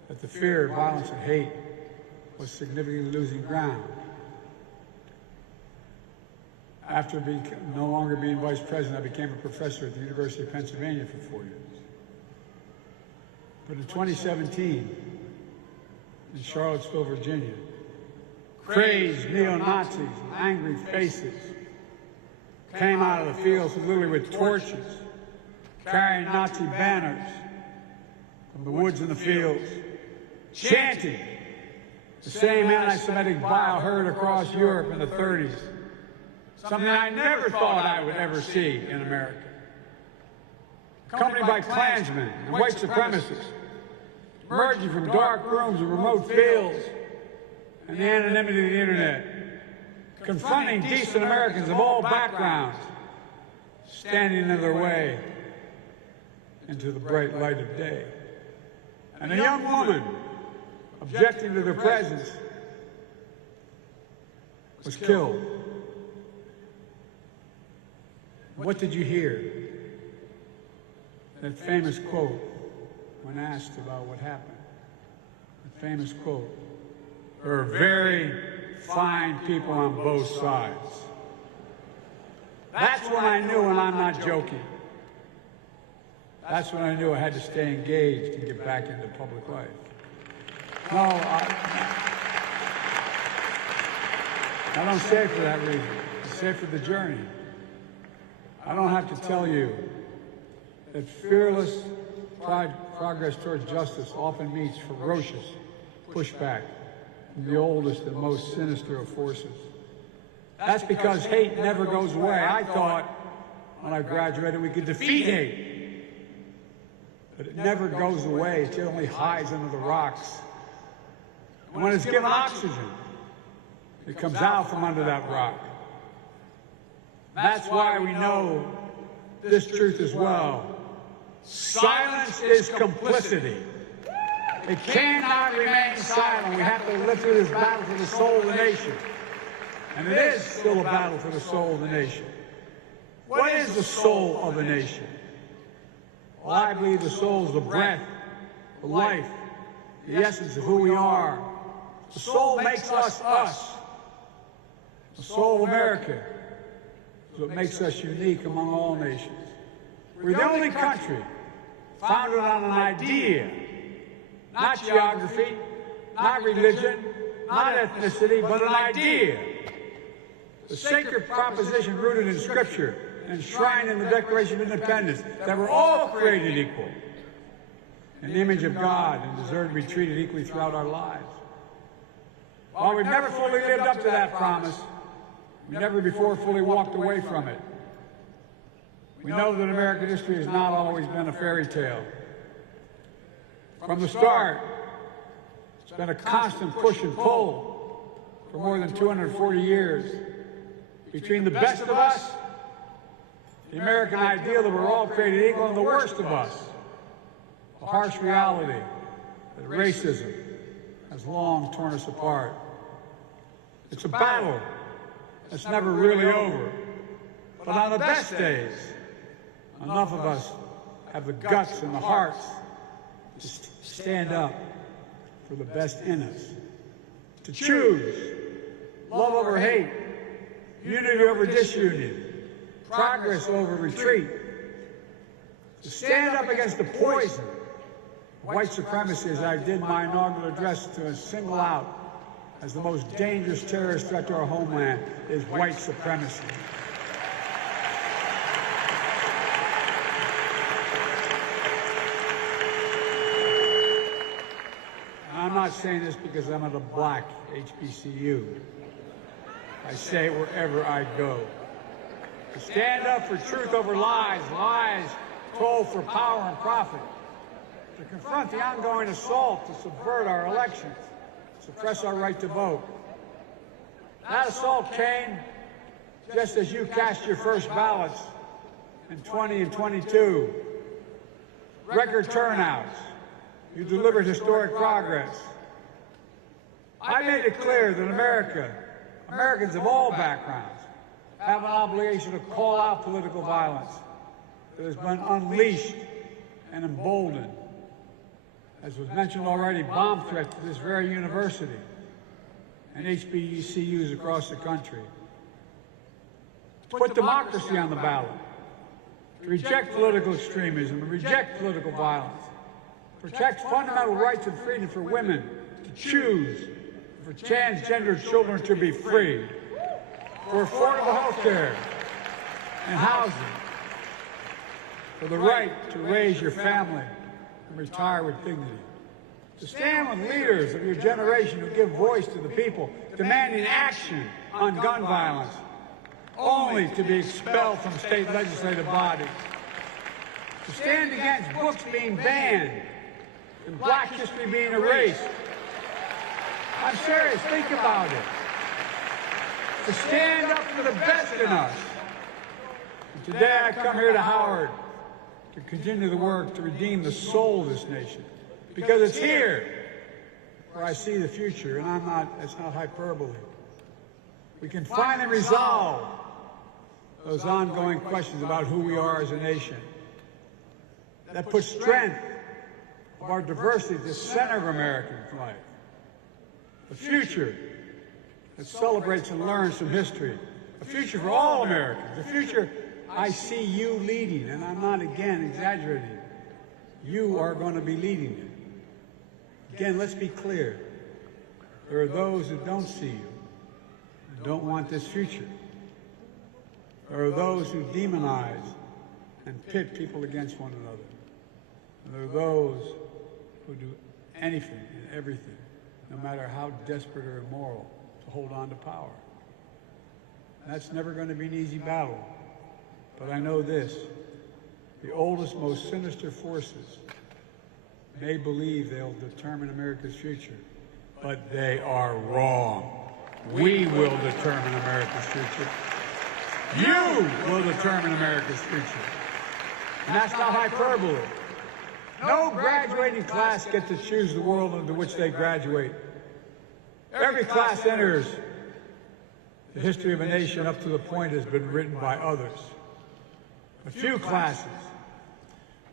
that the fear, violence, and hate was significantly losing ground. After no longer being vice president, I became a professor at the University of Pennsylvania for 4 years. But in 2017, in Charlottesville, Virginia, crazed neo-Nazis and angry faces came out of the fields literally with torches, carrying Nazi banners from the woods and the fields, chanting the same anti-Semitic bile heard across Europe in the 30s, something I never thought I would ever see in America. Accompanied by Klansmen and white supremacists, emerging from dark rooms and remote fields and the anonymity of the internet, confronting decent Americans of all backgrounds, standing in their way into the bright light of day. And a young woman, objecting to their presence, was killed. What did you hear? That famous quote when asked about what happened. The famous quote, "There are very fine people on both sides." That's when I knew, and I'm not joking, that's when I knew I had to stay engaged and get back into public life. No, I don't say it for that reason. I say it for the journey. I don't have to tell you that fearless progress towards justice often meets ferocious pushback from the oldest and most sinister of forces. That's because hate never goes away. I thought when I graduated we could defeat hate, but it never goes away. It only hides under the rocks. And when it's given oxygen, it comes out from under that rock. That's why we know this truth as well. Silence is complicity. It cannot remain silent. We have to live through this battle for the soul of the nation. And it is still a battle for the soul of the nation. What is the soul of the nation? Well, I believe the soul is the breath, the life, the essence of who we are. The soul makes us us. The soul of America is what makes us unique among all nations. We're the only country founded on an idea, not geography, not religion, not ethnicity, but an idea. The sacred proposition rooted in Scripture and enshrined in the Declaration of Independence that we're all created equal in the image of God and deserve to be treated equally throughout our lives. While we've never fully lived up to that promise, we never before fully walked away from it. We know that American history has not always been a fairy tale. From the start, it's been a constant push and pull for more than 240 years between the best of us, the American ideal that we're all created equal, and the worst of us, the harsh reality that racism has long torn us apart. It's a battle that's never really over. But on the best days, enough of us have the guts and the hearts to stand up for the best in us, to choose love over hate, unity over disunion, progress over retreat, to stand up against the poison of white supremacy, as I did my inaugural address, to single out as the most dangerous terrorist threat to our homeland is white supremacy. I'm not saying this because I'm at a black HBCU. I say it wherever I go. To stand up for truth over lies, lies told for power and profit. To confront the ongoing assault to subvert our elections, suppress our right to vote. That assault came just as you cast your first ballots in 20 and 22. Record turnouts. You delivered historic progress. I made it clear that Americans of all backgrounds, have an obligation to call out political violence that has been unleashed and emboldened. As was mentioned already, bomb threats to this very university and HBCUs across the country. To put democracy on the ballot, to reject political extremism, to reject political violence, protect fundamental rights and freedom for women to choose, for transgender children to be free, for affordable health care and housing, for the right to raise your family and retire with dignity, to stand with leaders of your generation who give voice to the people, demanding action on gun violence, only to be expelled from state legislative bodies, to stand against books being banned and black history being erased. I'm serious, think about it. To stand up for the best in us, and Today I come here to Howard to continue the work to redeem the soul of this nation, because it's here where I see the future, and it's not hyperbole. We can finally resolve those ongoing questions about who we are as a nation. That puts strength of our diversity at the center of American life. The future that celebrates and learns from history. A future for all Americans. A future I see you leading, and I'm not, again, exaggerating. You are going to be leading it. Again, let's be clear. There are those who don't see you, who don't want this future. There are those who demonize and pit people against one another. And there are those who do anything and everything, no matter how desperate or immoral, to hold on to power. And that's never going to be an easy battle. But I know this, the oldest, most sinister forces may believe they'll determine America's future, but they are wrong. We will determine America's future. You will determine America's future. And that's not hyperbole. No graduating class gets to choose the world into which they graduate. Every class enters the history of a nation up to the point has been written by others. A few classes,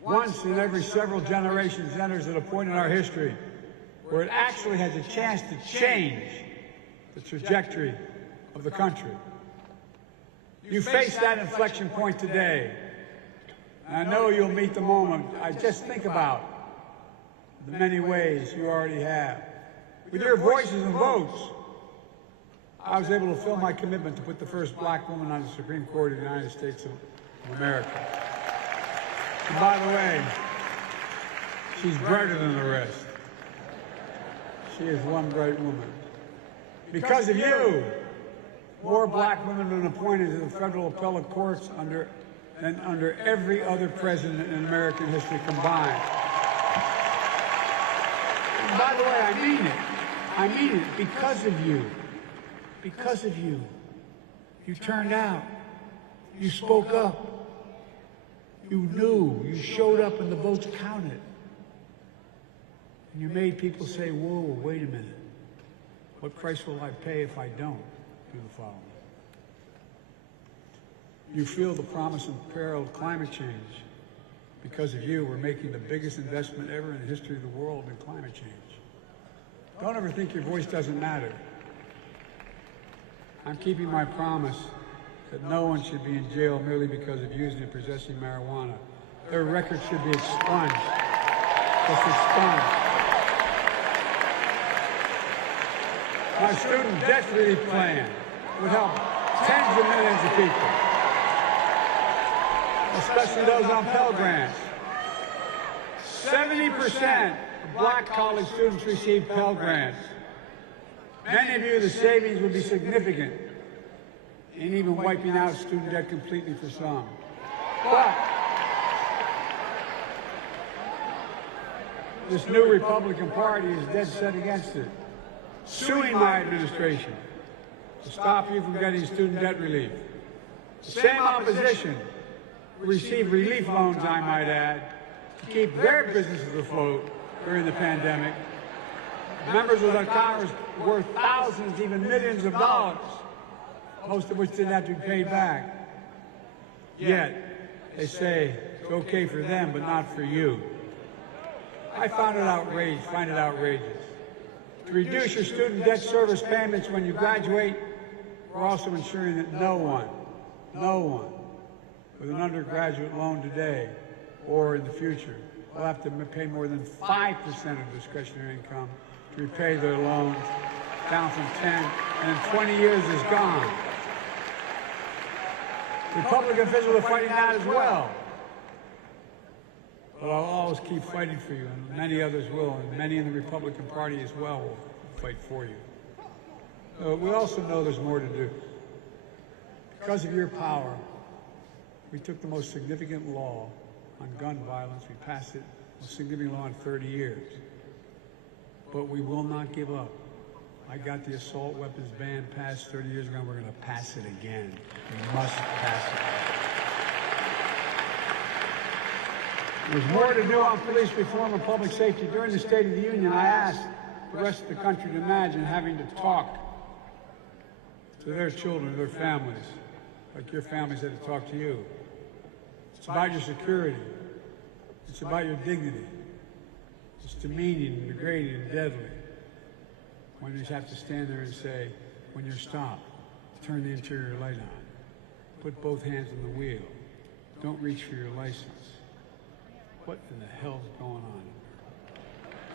once in every several generations, enters at a point in our history where it actually has a chance to change the trajectory of the country. You face that inflection point today. And I know you'll meet the moment. I just think about the many ways you already have. With your voices and votes, I was able to fulfill my commitment to put the first black woman on the Supreme Court of the United States of America. And by the way, she's brighter than the rest. She is one bright woman. Because of you, more black women have been appointed to the federal appellate courts than under every other president in American history combined. And by the way, I mean it. I mean it because of you. Because of you. You turned out. You spoke up. You knew. You showed up and the votes counted. And you made people say, whoa, wait a minute. What price will I pay if I don't do the following? You feel the promise and peril of climate change. Because of you, we're making the biggest investment ever in the history of the world in climate change. Don't ever think your voice doesn't matter. I'm keeping my promise that no one should be in jail merely because of using and possessing marijuana. Their record should be expunged. Just expunged. My student debt relief plan would help tens of millions of people, especially those on Pell Grants. 70% of black college students receive Pell Grants. Many of you, the savings would be significant in even wiping out student debt completely for some. But this new Republican Party is dead set against it, suing my administration to stop you from getting student debt relief. The same opposition received relief loans, I might add, to keep their businesses afloat during the pandemic. Members of the Congress worth thousands, even millions of dollars, most of which didn't have to be paid back. Yet, they say it's okay for them, but not for you. I find it outrageous. To reduce your student debt service payments when you graduate, we're also ensuring that no one with an undergraduate loan today or in the future will have to pay more than 5% of discretionary income to repay their loans, down from 10, and in 20 years is gone. Republican officials are fighting that as well. But I'll always keep fighting for you, and many others will, and many in the Republican Party as well will fight for you. We also know there's more to do. Because of your power, we took the most significant law on gun violence. We passed it, the most significant law in 30 years. But we will not give up. I got the assault weapons ban passed 30 years ago, and we're going to pass it again. We must pass it. There's more to do on police reform and public safety. During the State of the Union, I asked the rest of the country to imagine having to talk to their children, their families, like your families had to talk to you. It's about your security. It's about your dignity. It's demeaning and degrading and deadly when you just have to stand there and say, when you're stopped, turn the interior light on. Put both hands on the wheel. Don't reach for your license. What in the hell's going on?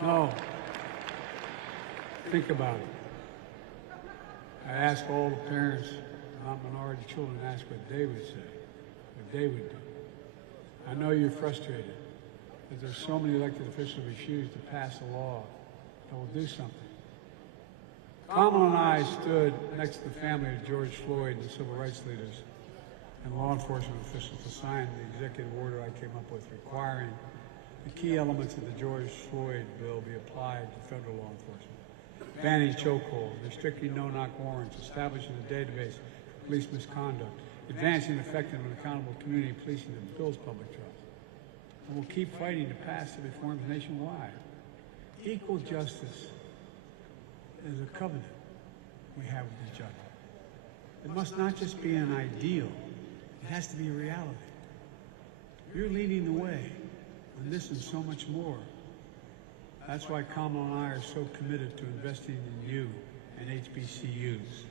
No. Think about it. I ask all the parents, not minority children, ask what they would say, what they would do. I know you're frustrated that there's so many elected officials who refuse to pass a law that will do something. Kamala and I stood next to the family of George Floyd and the civil rights leaders and law enforcement officials to sign the executive order I came up with requiring the key elements of the George Floyd bill be applied to federal law enforcement. Banning chokeholds, restricting no-knock warrants, establishing a database for police misconduct, advancing effective and accountable community policing that builds public trust. And we'll keep fighting to pass the reforms nationwide. Equal justice is a covenant we have with each other. It must not just be an ideal, it has to be a reality. You're leading the way on this and so much more. That's why Kamala and I are so committed to investing in you and HBCUs.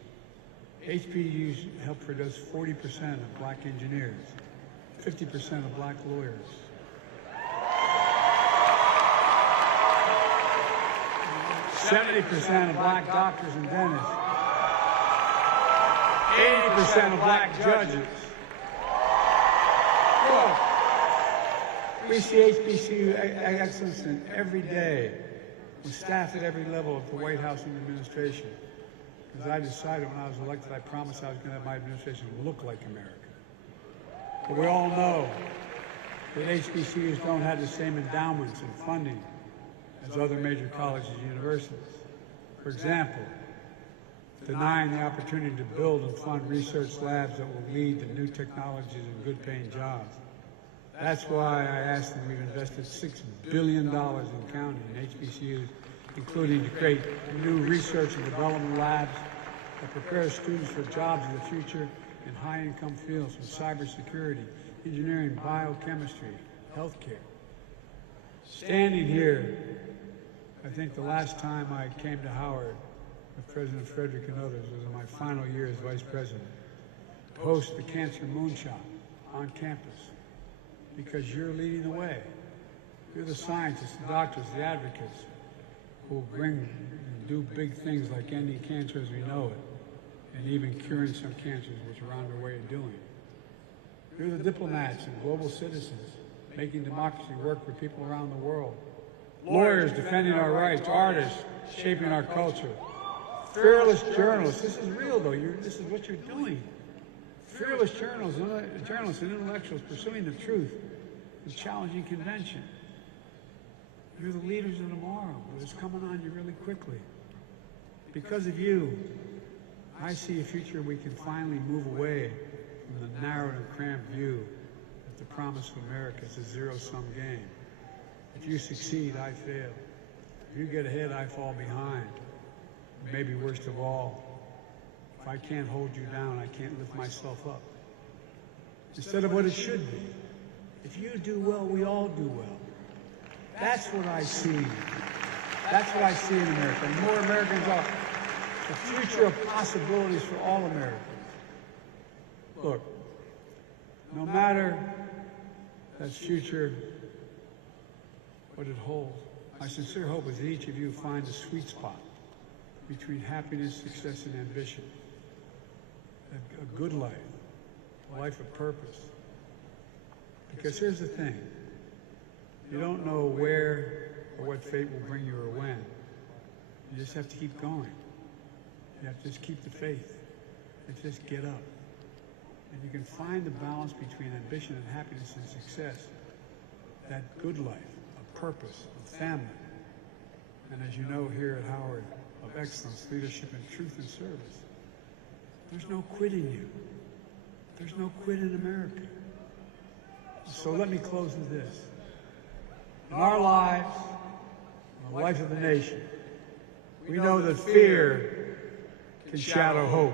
HBCUs help produce 40% of black engineers, 50% of black lawyers, 70% of black doctors and dentists, 80% of black judges. Look, we see HBCU excellence in every day with staff at every level of the White House and the administration. Because I decided when I was elected, I promised I was going to have my administration look like America. But we all know that HBCUs don't have the same endowments and funding as other major colleges and universities. For example, denying the opportunity to build and fund research labs that will lead to new technologies and good-paying jobs. That's why I asked them, we've invested $6 billion in counting in HBCUs, including to create new research and development labs that prepare students for jobs in the future in high-income fields from cybersecurity, engineering, biochemistry, healthcare. Standing here, I think the last time I came to Howard with President Frederick and others was in my final year as Vice President, to host the Cancer Moonshot on campus, because you're leading the way. You're the scientists, the doctors, the advocates who will bring and do big things like ending cancer as we know it, and even curing some cancers, which we're on our way of doing. You're the diplomats and global citizens making democracy work for people around the world. Lawyers defending our rights, artists shaping our culture. Fearless journalists, this is real though, this is what you're doing. Fearless journalists and intellectuals pursuing the truth and challenging convention. You're the leaders of tomorrow, but it's coming on you really quickly. Because of you, I see a future we can finally move away from the narrow and cramped view that the promise of America is a zero-sum game. If you succeed, I fail. If you get ahead, I fall behind. Maybe worst of all, if I can't hold you down, I can't lift myself up. Instead of what it should be. If you do well, we all do well. That's what I see. That's what I see in America. And more Americans are. The future of possibilities for all Americans. Look, no matter that future, what it holds, my sincere hope is that each of you find a sweet spot between happiness, success, and ambition. A good life, a life of purpose. Because here's the thing, you don't know where or what fate will bring you or when. You just have to keep going. You have to just keep the faith and just get up. And you can find the balance between ambition and happiness and success, that good life, of purpose, of family. And as you know here at Howard, of excellence, leadership, and truth and service. There's no quit in you. There's no quit in America. So let me close with this. in our lives, in the life of the nation. We know that fear can shadow hope.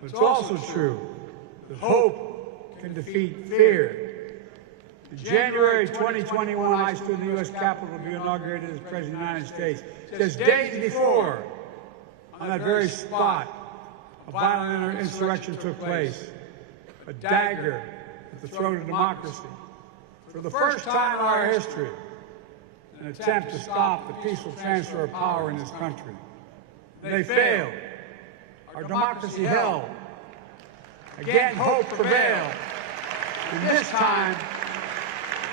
But it's also true that hope can defeat fear. In January 2021, I stood in the U.S. Capitol to be inaugurated as President of the United States. Just days before, on that very spot, a violent insurrection took place, a dagger at the throat of democracy. For the first time in our history, an attempt to stop the peaceful transfer of power in this country. They failed. Our democracy held. Again, hope prevailed. And this time,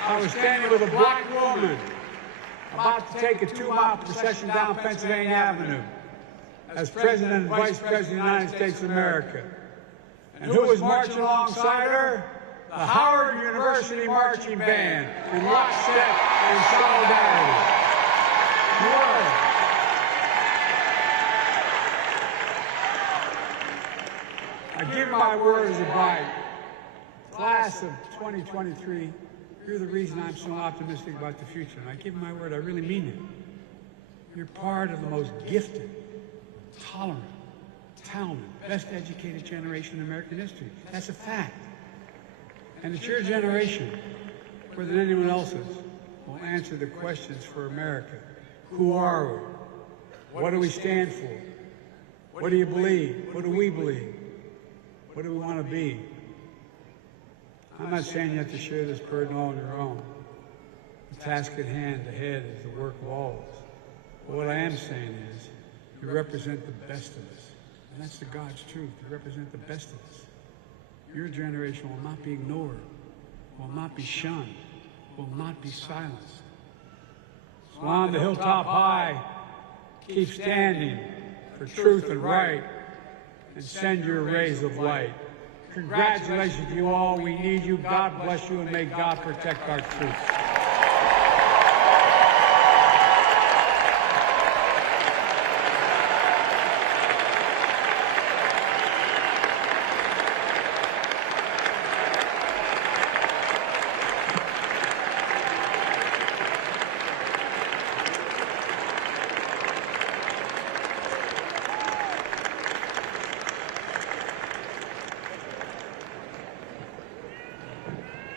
I was standing with a black woman about to take a 2-mile procession down Pennsylvania Avenue as President and Vice President of the United States of America. And who was marching alongside her? The Howard University Marching Band in lockstep in solidarity. I give my word as a bride. Class of 2023, you're the reason I'm so optimistic about the future. And I give my word, I really mean it. You're part of the most gifted, tolerant, talented, best educated generation in American history. That's a fact. And it's your generation, more than anyone else's, will answer the questions for America. Who are we? What do we stand for? What do you believe? What do we believe? What do we want to be? I'm not saying you have to share this burden all on your own. The task at hand ahead is the work of all of us. But what I am saying is, you represent the best of us. And that's the God's truth. You represent the best of us. Your generation will not be ignored, will not be shunned, will not be silenced. So on the hilltop high, keep standing for truth and right, and send your rays of light. Congratulations to you all. We need you. God bless you, and may God protect our troops.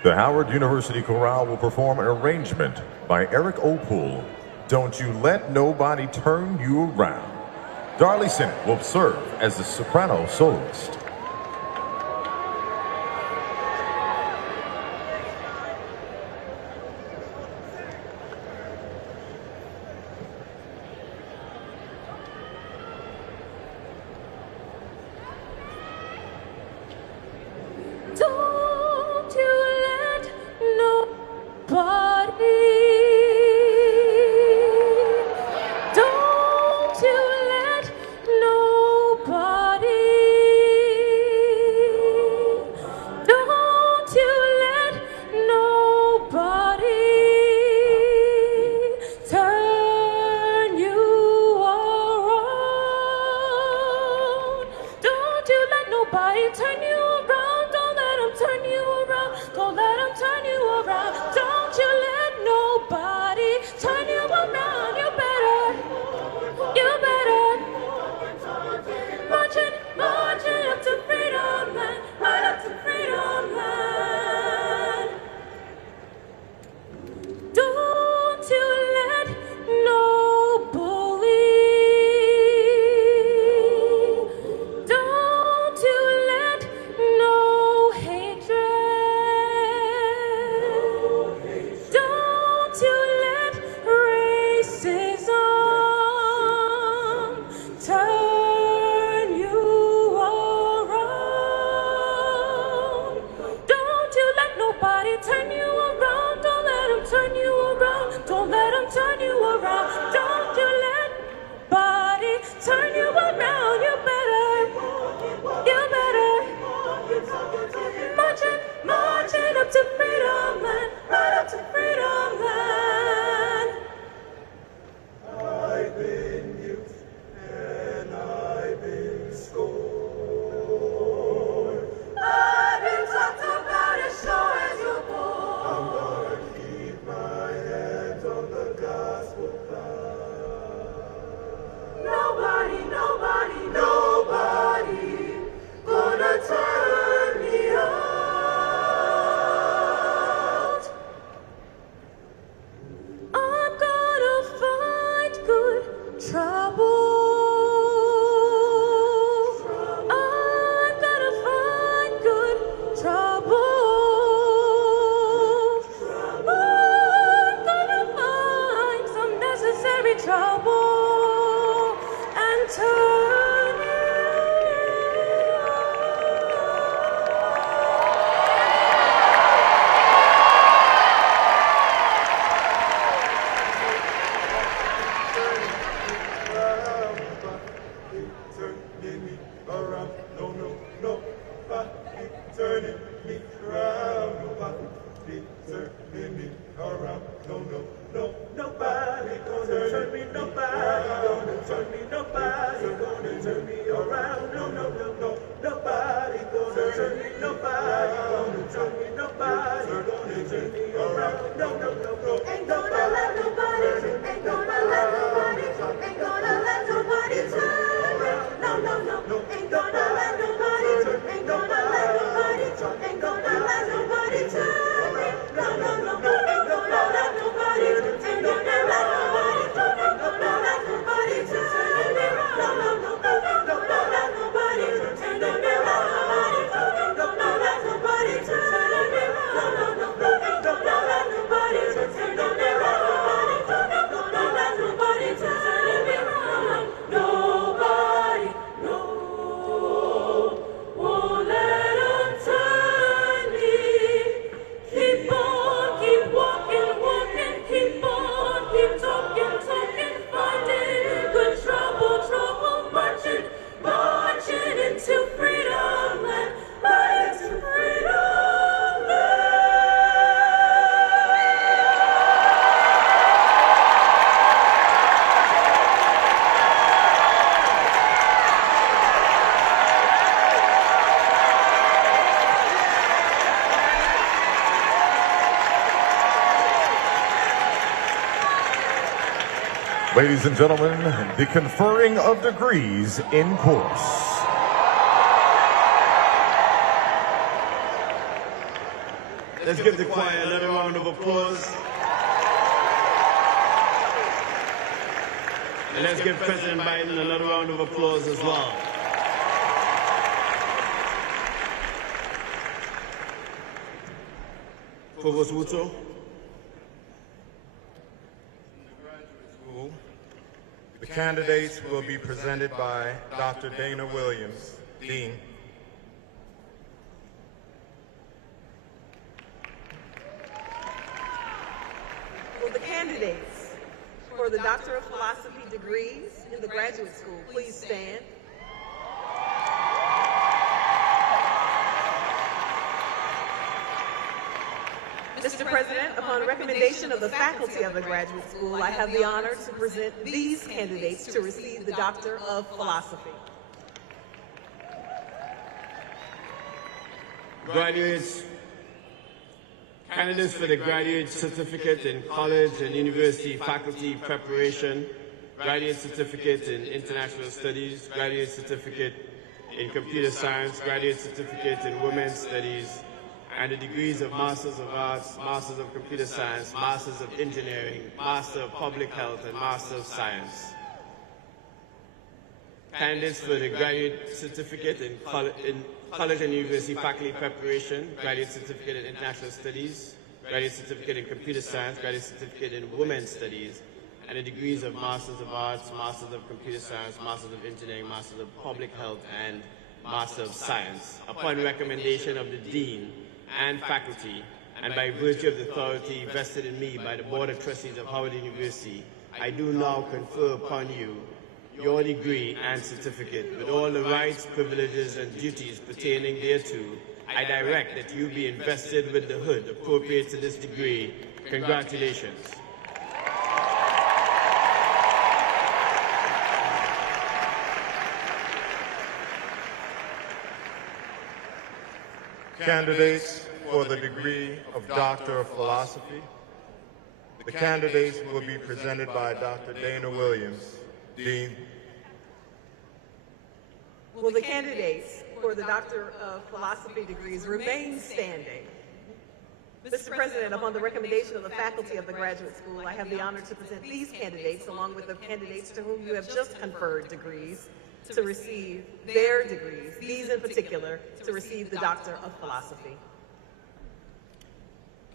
The Howard University Chorale will perform an arrangement by Eric Opool, Don't You Let Nobody Turn You Around. Darlie Sinnott will serve as the soprano soloist. Nobody, nobody, nobody gonna turn me out. I'm gonna find good trouble. I'm gonna find good trouble. I'm gonna find some necessary trouble and turn it Ladies and gentlemen, the conferring of degrees in course. Let's give the choir another round of applause. And let's give President Biden another round of applause as well. Provost Wuto. The candidates will be presented by Dr. Dana Williams, Dean. Will the candidates for the Doctor of Philosophy degrees in the graduate school please stand? Mr. President, upon recommendation of the faculty of the graduate school, I have the honor to present these candidates to receive the Doctor of Philosophy. Graduates, candidates for the graduate certificate in college and university faculty preparation, graduate certificate in international studies, graduate certificate in computer science, graduate certificate in women's studies, and the degrees of Masters of Arts, Masters of Computer Science, Masters of Engineering, Master of Public Health, and Master of Science. Candidates for the graduate certificate in college and university faculty preparation, graduate certificate in international studies, graduate certificate in computer science, graduate certificate in women's studies, and the degrees of Masters of Arts, Masters of Computer Science, Masters of Engineering, Masters of Public Health, and Master of Science. Upon recommendation of the Dean and faculty, and by virtue of the authority vested in me by the Board of Trustees of Howard University, I do now confer upon you your degree and certificate with all the rights, privileges, and duties pertaining thereto. I direct that you be invested with the hood appropriate to this degree. Congratulations. Candidates for the degree of Doctor of Philosophy. The The candidates will be presented by Dr. Dana Williams, Dean. Will the candidates for the Doctor of Philosophy degrees remain standing? Mr. President, upon the recommendation of the faculty of the graduate school, I have the honor to present these candidates, along with the candidates to whom you have just conferred degrees, to receive their degrees, these in particular, to receive the Doctor of Philosophy.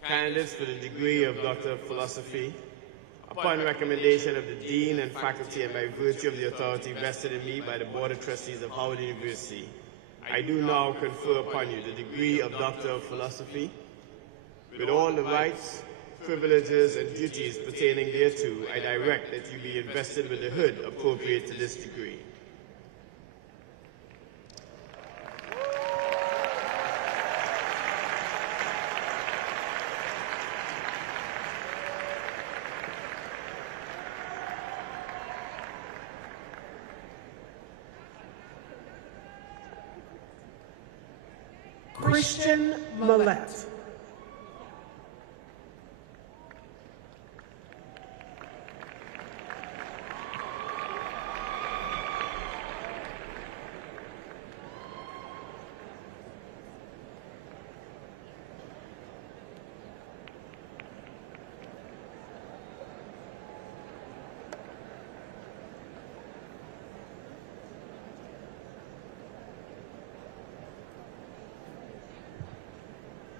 Candidates for the degree of Doctor of Philosophy, upon recommendation of the Dean and faculty and by virtue of the authority vested in me by the Board of Trustees of Howard University, I do now confer upon you the degree of Doctor of Philosophy with all the rights, privileges, and duties pertaining thereto. I direct that you be invested with the hood appropriate to this degree. Christian Millette.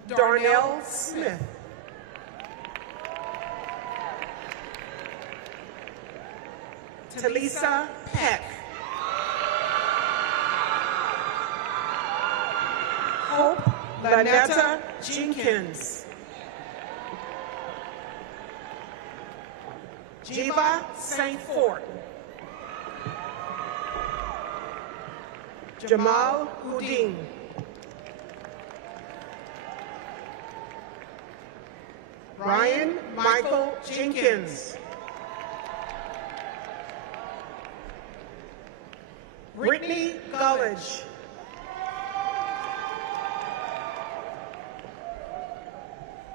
Darnell Smith. Talisa Peck. Hope Lanetta Jenkins. Jiva St. Fort. Jamal Houdin. Ryan Michael Jenkins. Brittany Gullidge.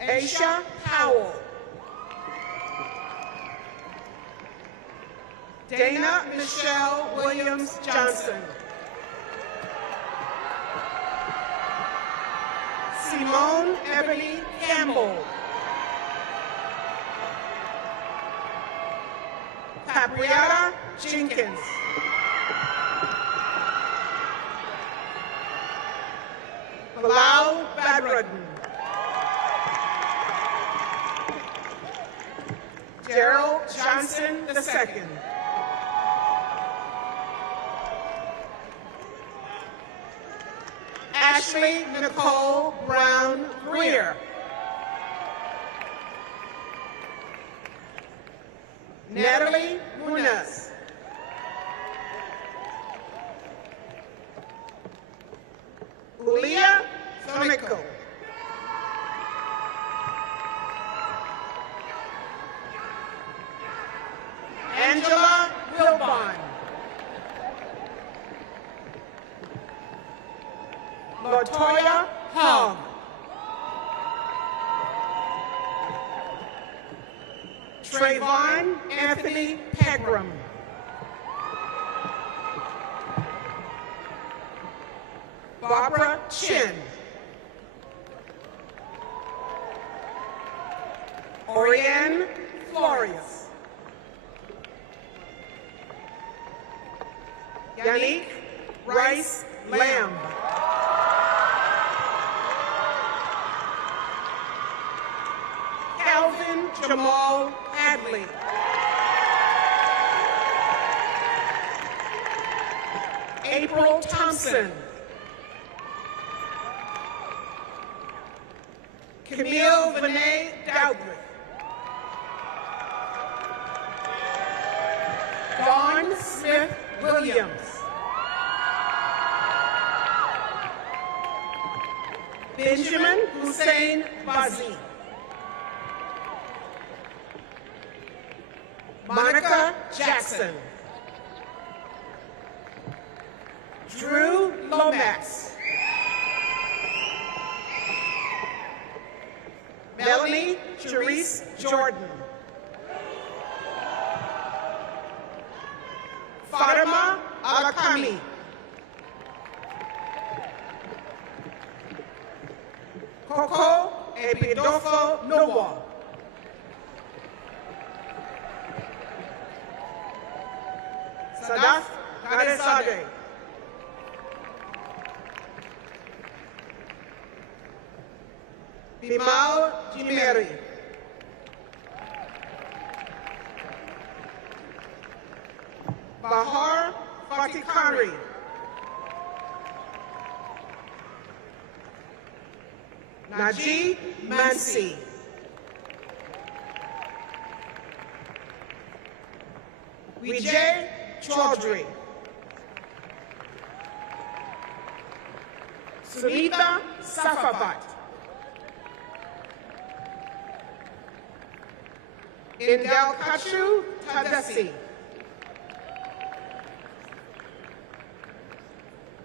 Aisha Powell. Dana Michelle Williams Johnson. Simone Ebony Campbell. Caprietta Jenkins. Bilal Badruddin. Gerald Johnson II. Ashley Nicole Brown Greer. Natalie Muniz. Ulia Thonico. Angela Wilbon. Latoya Hogg. Trayvon Anthony Pegram. Barbara Chin. Oriane Flores. Yannick Rice Lamb. Calvin Jamal Hadley. April Thompson. Camille Vinay Dowdrick. Dawn Smith Williams. Benjamin Hussein Bazi. Monica Jackson. Drew Lomax. Melanie Therese Jordan. Fatima Alakami. Coco Epidofo Noah. Sadaf Ganesade. Bimal Jimeri. Bahar Fatikari. Najee Mansi. Vijay Chaudhary. Sunita Safabat. Indel Kachu Tadasi.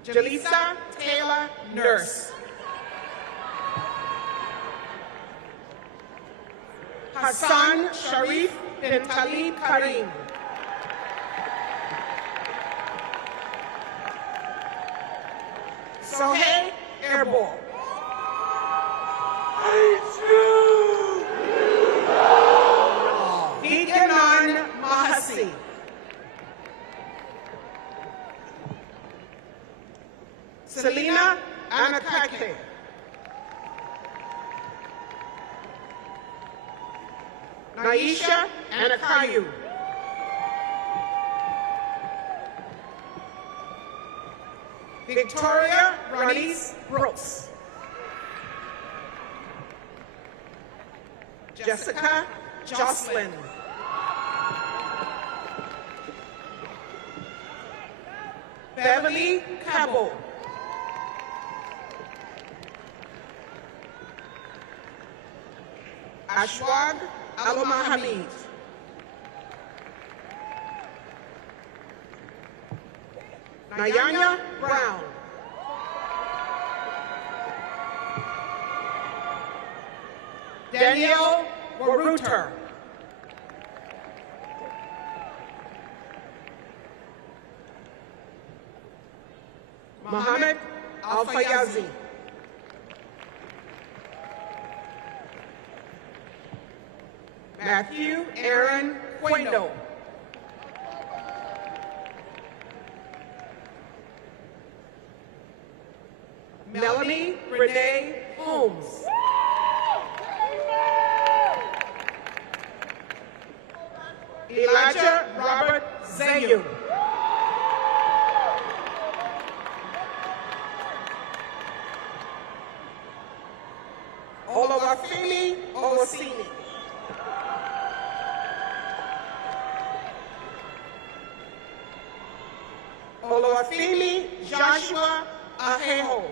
Jalisa Taylor Nurse. Hassan Sharif bin Talib Karim. Sohail Airball. Viganan Mahasi. Selena Anakake. Naisha Anakayu. Victoria Ranice Brooks. Jessica Jocelyn. Beverly Cabot. Ashwag Al-Mahamid. Nayanya Brown. Danielle Waruter. Mohammed Al-Fayazi. Matthew Aaron Quendo. Melanie Renee Holmes. Elijah Robert Zayu. Olawafemi Owasini. Olawafemi Joshua Aheho.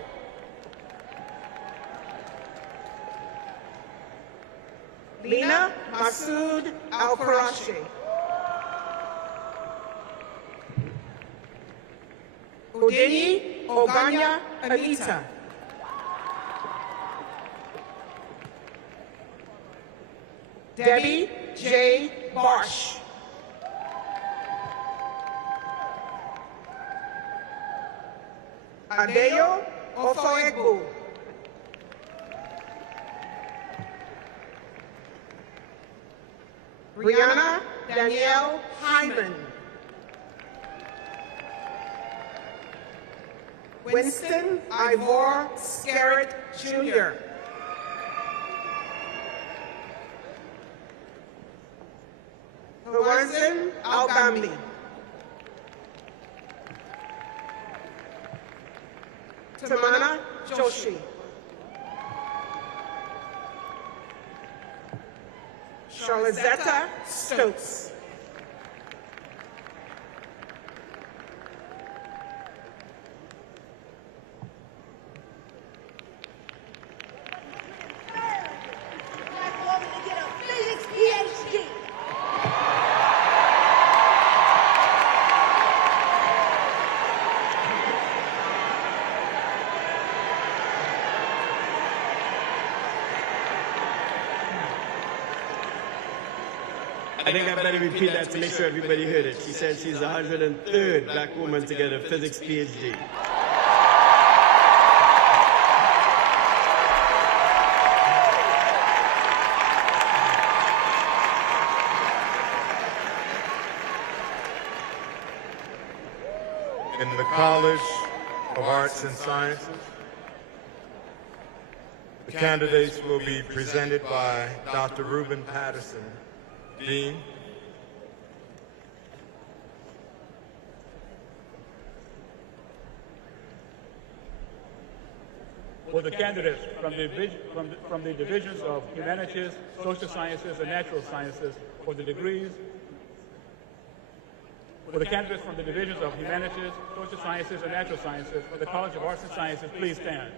Lina Masood Al-Qurashi. Udini Oganya Anita. Debbie J. Barsh. Adeyo Ofoegbu. Brianna Danielle Hyman. Winston Ivor Scarrett Jr. Hawanzin Al-Gamli. Tamana Joshi. Charlizetta Stokes. I think I better repeat that to make sure everybody heard it. She said she's the 103rd black woman to get a physics PhD. In the College of Arts and Sciences, the candidates will be presented by Dr. Reuben Patterson, Dean. For the candidates from the divisions of Humanities, Social Sciences, and Natural Sciences for the degrees. For the candidates from the divisions of Humanities, Social Sciences, and Natural Sciences for the College of Arts and Sciences, please stand.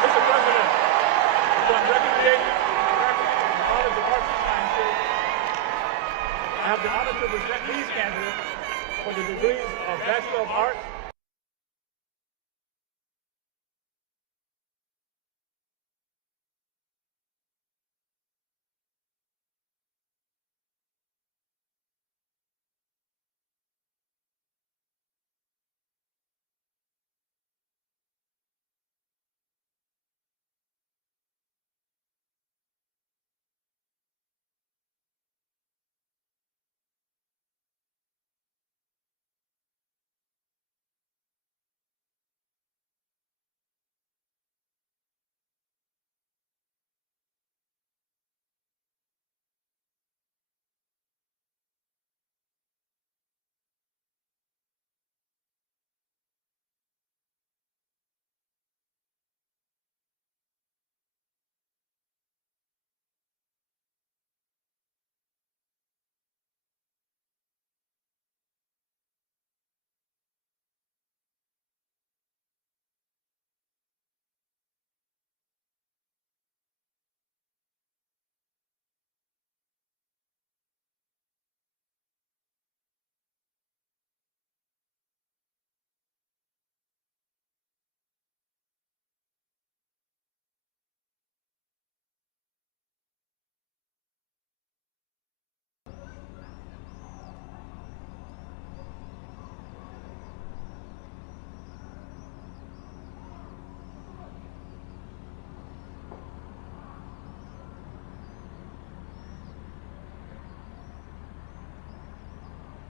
Mr. President, upon recommendation of the College of Arts and Sciences, I have the honor to present these candidates for the degrees of Bachelor of Arts